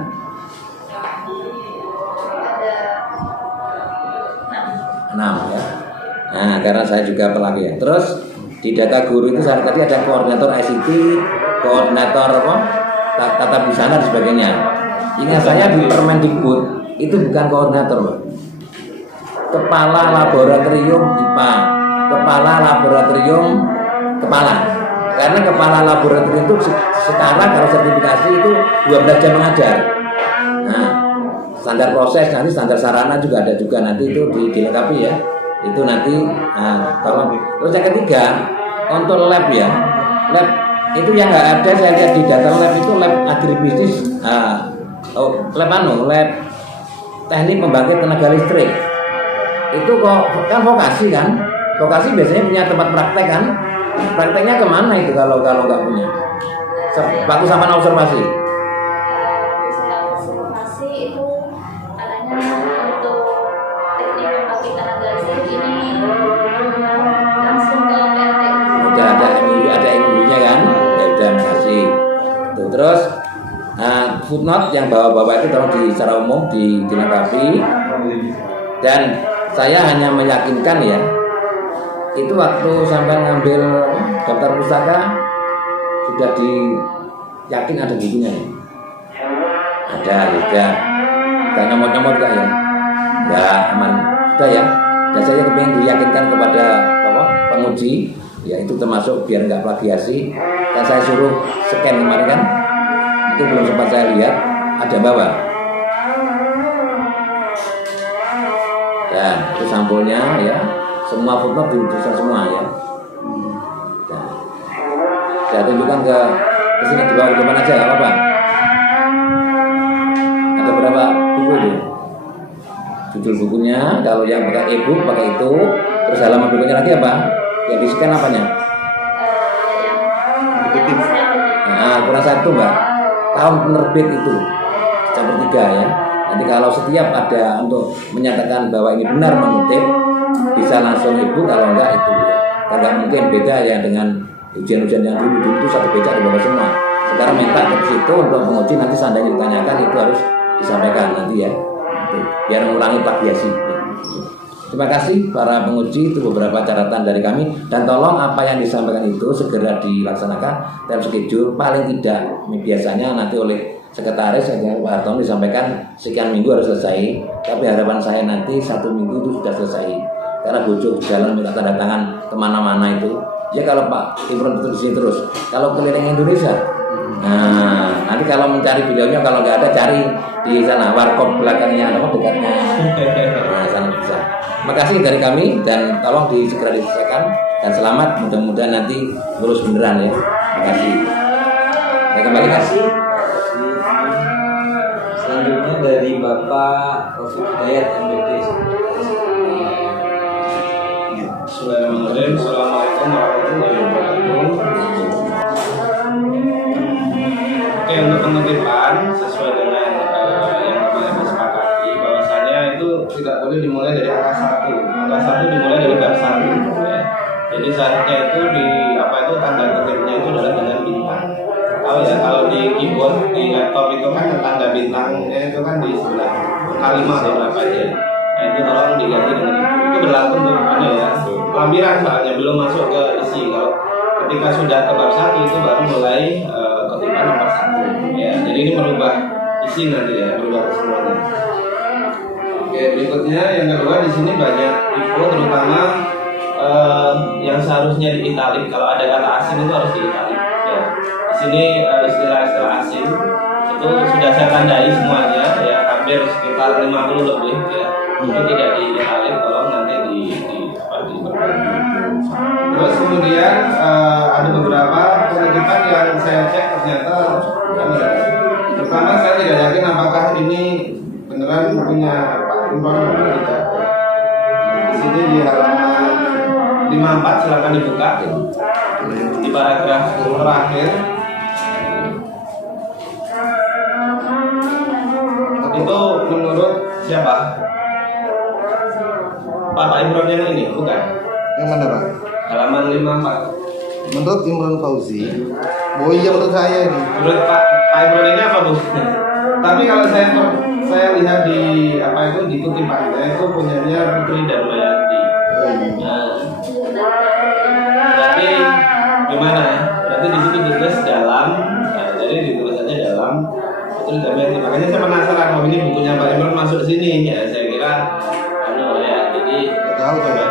Ada 6 ya. Nah, karena saya juga pelaku ya. Terus di data guru itu saat tadi ada koordinator ICT, koordinator apa? Tata busana dan sebagainya. Ingat saya di Permendikbud itu bukan koordinator, Pak. Kepala laboratorium IPA, kepala laboratorium kepala. Karena kepala laboratorium itu setara kalau sertifikasi itu 12 jam mengajar. Nah, standar proses nanti standar sarana juga ada juga nanti itu dilengkapi ya. Itu nanti tolong. Terus yang ketiga untuk lab ya, lab itu yang nggak ada saya lihat di data lab itu lab agribisnis, lab teknik pembangkit tenaga listrik itu kok kan vokasi kan, vokasi biasanya punya tempat praktek kan, prakteknya kemana itu kalau nggak punya? Waktu sama observasi. saya observasi itu adanya untuk teknik pembangkit tenaga listrik ini langsung ke PLT. Udah ada MU-nya kan, ya udah makasih. Tuh, terus footnote yang bawa-bawa itu tolong secara umum dilengkapi. Dan saya hanya meyakinkan ya, itu waktu sampai ngambil daftar pustaka sudah yakin ada bukunya nih. Ada, udah. Gak nyomot-nyomot gak ya? Ya aman, sudah ya. Dan saya kepingin diyakinkan kepada penguji, ya itu termasuk biar nggak plagiasi. Dan saya suruh scan kemarin kan, itu belum sempat saya lihat, ada bawa. Ya, itu sampulnya ya, semua footnote dituliskan semua ya. Nah, saya tunjukkan ke sini di bawah depan aja, nggak apa-apa. Ada berapa buku itu? Judul bukunya, kalau yang pakai e-book pakai itu, terus halaman berikutnya lagi apa? Yang di scan apanya? Nah, kurang 1 Mbak. Tahun penerbit itu campur 3 ya. Nanti kalau setiap ada untuk menyatakan bahwa ini benar mengutip, bisa langsung e-book, kalau enggak itu ya. Karena mungkin beda ya dengan ujian-ujian yang dulu itu satu becak di bawah semua. Sekarang minta ke situ untuk penguji nanti seandainya ditanyakan itu harus disampaikan nanti ya. Biar mengurangi plagiasi. Terima kasih para penguji, itu beberapa catatan dari kami dan tolong apa yang disampaikan itu segera dilaksanakan dalam schedule paling tidak biasanya nanti oleh sekretaris Pak Hartono disampaikan sekian minggu harus selesai, tapi harapan saya nanti 1 minggu itu sudah selesai karena bujuk jalan minta tanda tangan kemana-mana itu ya. Kalau Pak Imron di sini terus kalau keliling Indonesia, nah nanti kalau mencari beliaunya kalau nggak ada cari di sana warkop belakangnya atau dekatnya, nah sana bisa. Terima kasih dari kami dan tolong segera diselesaikan dan selamat, mudah-mudahan nanti lulus beneran ya. Terima kasih. Saya kembali kasih. Selanjutnya dari Bapak Taufik Hidayat MBD. Bismillahirrahmanirrahim. Assalamualaikum warahmatullahi wabarakatuh. Oke, untuk penertiban sesuai dengan yang kemarin disepakati bahwasanya itu tidak boleh dimulai dari angka 1. Angka 1 dimulai dari bab 1 ya. Jadi seharusnya itu tanda tertibnya itu adalah dengan bintang. Tahu ya, kalau di keyboard di laptop itu kan tanda bintangnya itu kan di sebelah kalimat atau berapa aja. Nah itu tolong diganti dengan itu berlaku untuk lampiran soalnya belum masuk ke isi. Kalau ketika sudah ke bab 1 itu baru mulai ketipan nomor 1 ya. Jadi ini merubah isi nanti ya, merubah kesemuanya. Oke, berikutnya yang kedua di sini banyak info terutama yang seharusnya di italik. Kalau ada kata asing itu harus di italik ya. Di sini istilah-istilah asing itu sudah saya tandai semuanya ya, hampir sekitar 50 lebih ya. Itu tidak dialih, tolong nanti diperbaiki. Terus kemudian ada beberapa penitipan yang saya cek ternyata pertama saya tidak yakin apakah ini beneran punya Pak Imron atau tidak. Di sini di halaman 54 silakan dibuka di paragraf terakhir. Itu menurut siapa? Pak Imron yang ini bukan? Yang mana Pak? Halaman 54. Menurut Imron Fauzi. Oh iya menurut saya ini. Menurut Pak Imron ini apa bu? Tapi kalau saya lihat di apa itu di kutipannya itu punyanya Putri Darmayanti. Nah, berarti gimana ya? Berarti di situ ditulis dalam, nah, jadi ditulis aja dalam Putri Darmayanti. Makanya saya penasaran, oh ini bukunya Pak Imron masuk sini. Ya saya kira, jadi tahu saya.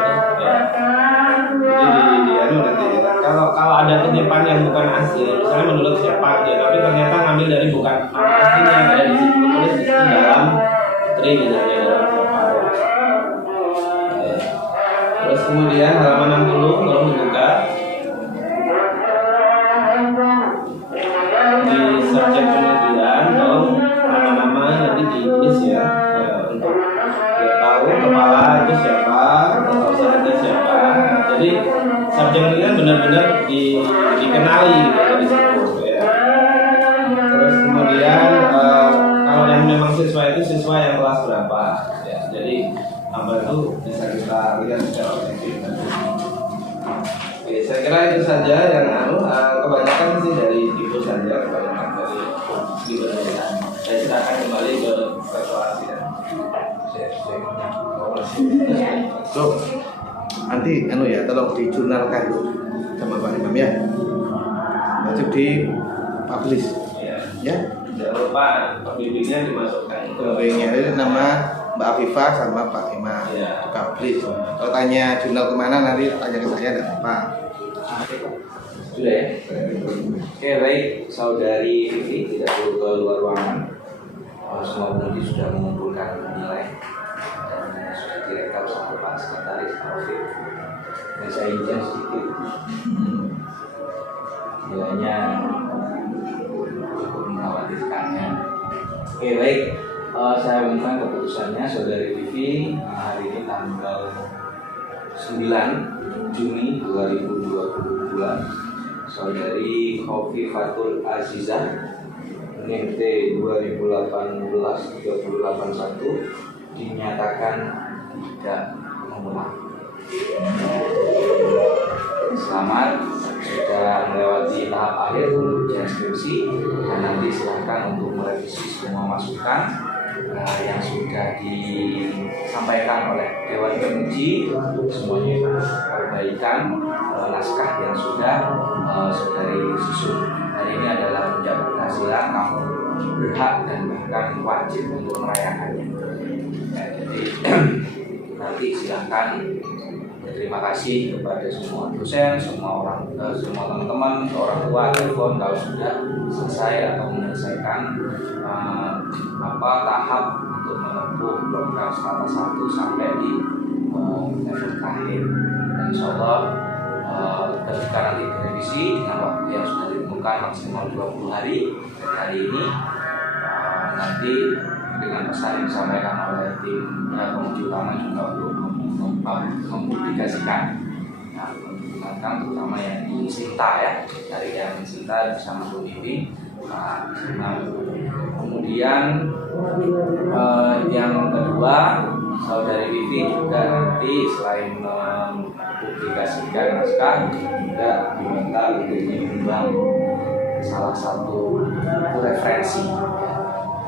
Jadi nanti kalau ada kutipan yang bukan asli, misalnya menurut siapa aja, tapi ternyata ngambil dari bukan nama aslinya yang ada di situ, tulis di dalam Putri misalnya dalam siapa. Terus kemudian halaman 60 tolong dibuka. Di subjek penelitian tolong nama-nama nanti ditulis ya, untuk dia tahu kepala itu siapa atau saatnya siapa. Jadi subjek penelitian benar-benar dikenali gitu dari situ ya. Terus kemudian kalau yang memang siswa itu siswa yang kelas berapa ya. Jadi apa itu bisa kita lihat secara objektif. Oke, saya kira itu saja yang kebanyakan sih dari ibu saja, kebanyakan dari ibu saja. Saya silakan kembali ke persoalan ya. So, nanti ya tolong dijurnalkan sama Pak Imam ya. Wajib di publish ya. Jangan lupa pembimbingnya dimasukkan. Pembimbingnya itu nama Mbak Afifah sama Pak Imam Ya. Publish. Kalau tanya jurnal kemana nanti tanya ke saya dan Pak. Sudah ya? Oke baik, saudari Vivi tidak perlu ke luar ruangan. Semua peneliti sudah mengumpulkan nilai dan sudah direkap sama Pak Sekretaris Taufik. Dan saya izin sedikit nilainya cukup mengkhawatirkannya. Oke baik, saya umumkan keputusannya saudari Vivi hari ini tanggal 9 Juni 2022. Saudari Khofifatul Azizah NT 2018-381 dinyatakan tidak memenuhi. Selamat, sudah melewati tahap akhir untuk ujian skripsi dan nanti silahkan untuk merevisi semua masukan yang sudah disampaikan oleh Dewan Penguji. Semuanya perbaikan naskah yang sudah saudari susun. Hari ini adalah puncak keberhasilan, kamu berhak dan bahkan wajib untuk merayakannya. Ya, jadi nanti silahkan. Terima kasih kepada semua dosen, semua teman-teman, orang tua, telepon kalau sudah selesai atau menyelesaikan tahap untuk menempuh program selama 1 sampai di level terakhir. Dan insyaallah ketika nanti direvisi dengan waktu yang sudah ditentukan maksimal 20 hari ini nanti dengan pesan yang disampaikan oleh tim penguji utama juga untuk mempublikasikan menggunakan terutama yang di Sinta ya, dari yang Sinta bisa membimbing. Kemudian yang kedua, saudari Vivi juga nanti selain mempublikasikan naskah juga diminta untuk menyumbang salah satu referensi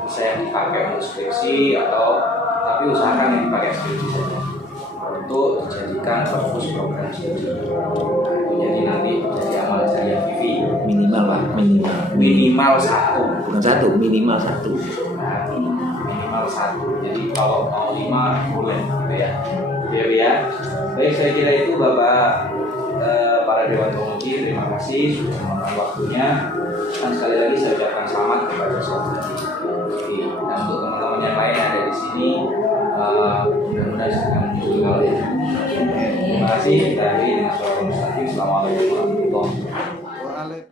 bisa yang dipakai untuk skripsi tapi usahakan yang dipakai skripsi saja untuk dijadikan fokus program studi. Jadi nanti jadi amal jariah Vivi Minimal Pak, minimal 1. Bukan 1, minimal 1. Minimal 1 satu. Jadi kalau mau 5 boleh gitu ya. Ya. Baik, saya kira itu Bapak para Dewan Penguji, terima kasih sudah meluangkan waktunya. Dan sekali lagi saya ucapkan selamat kepada semua. Dan untuk teman-teman yang lain yang ada di sini, mudah-mudahan sedang juga. Terima kasih. Kita akhiri dengan suara konsultatif. Assalamualaikum warahmatullahi wabarakatuh. Waalaikumsalam.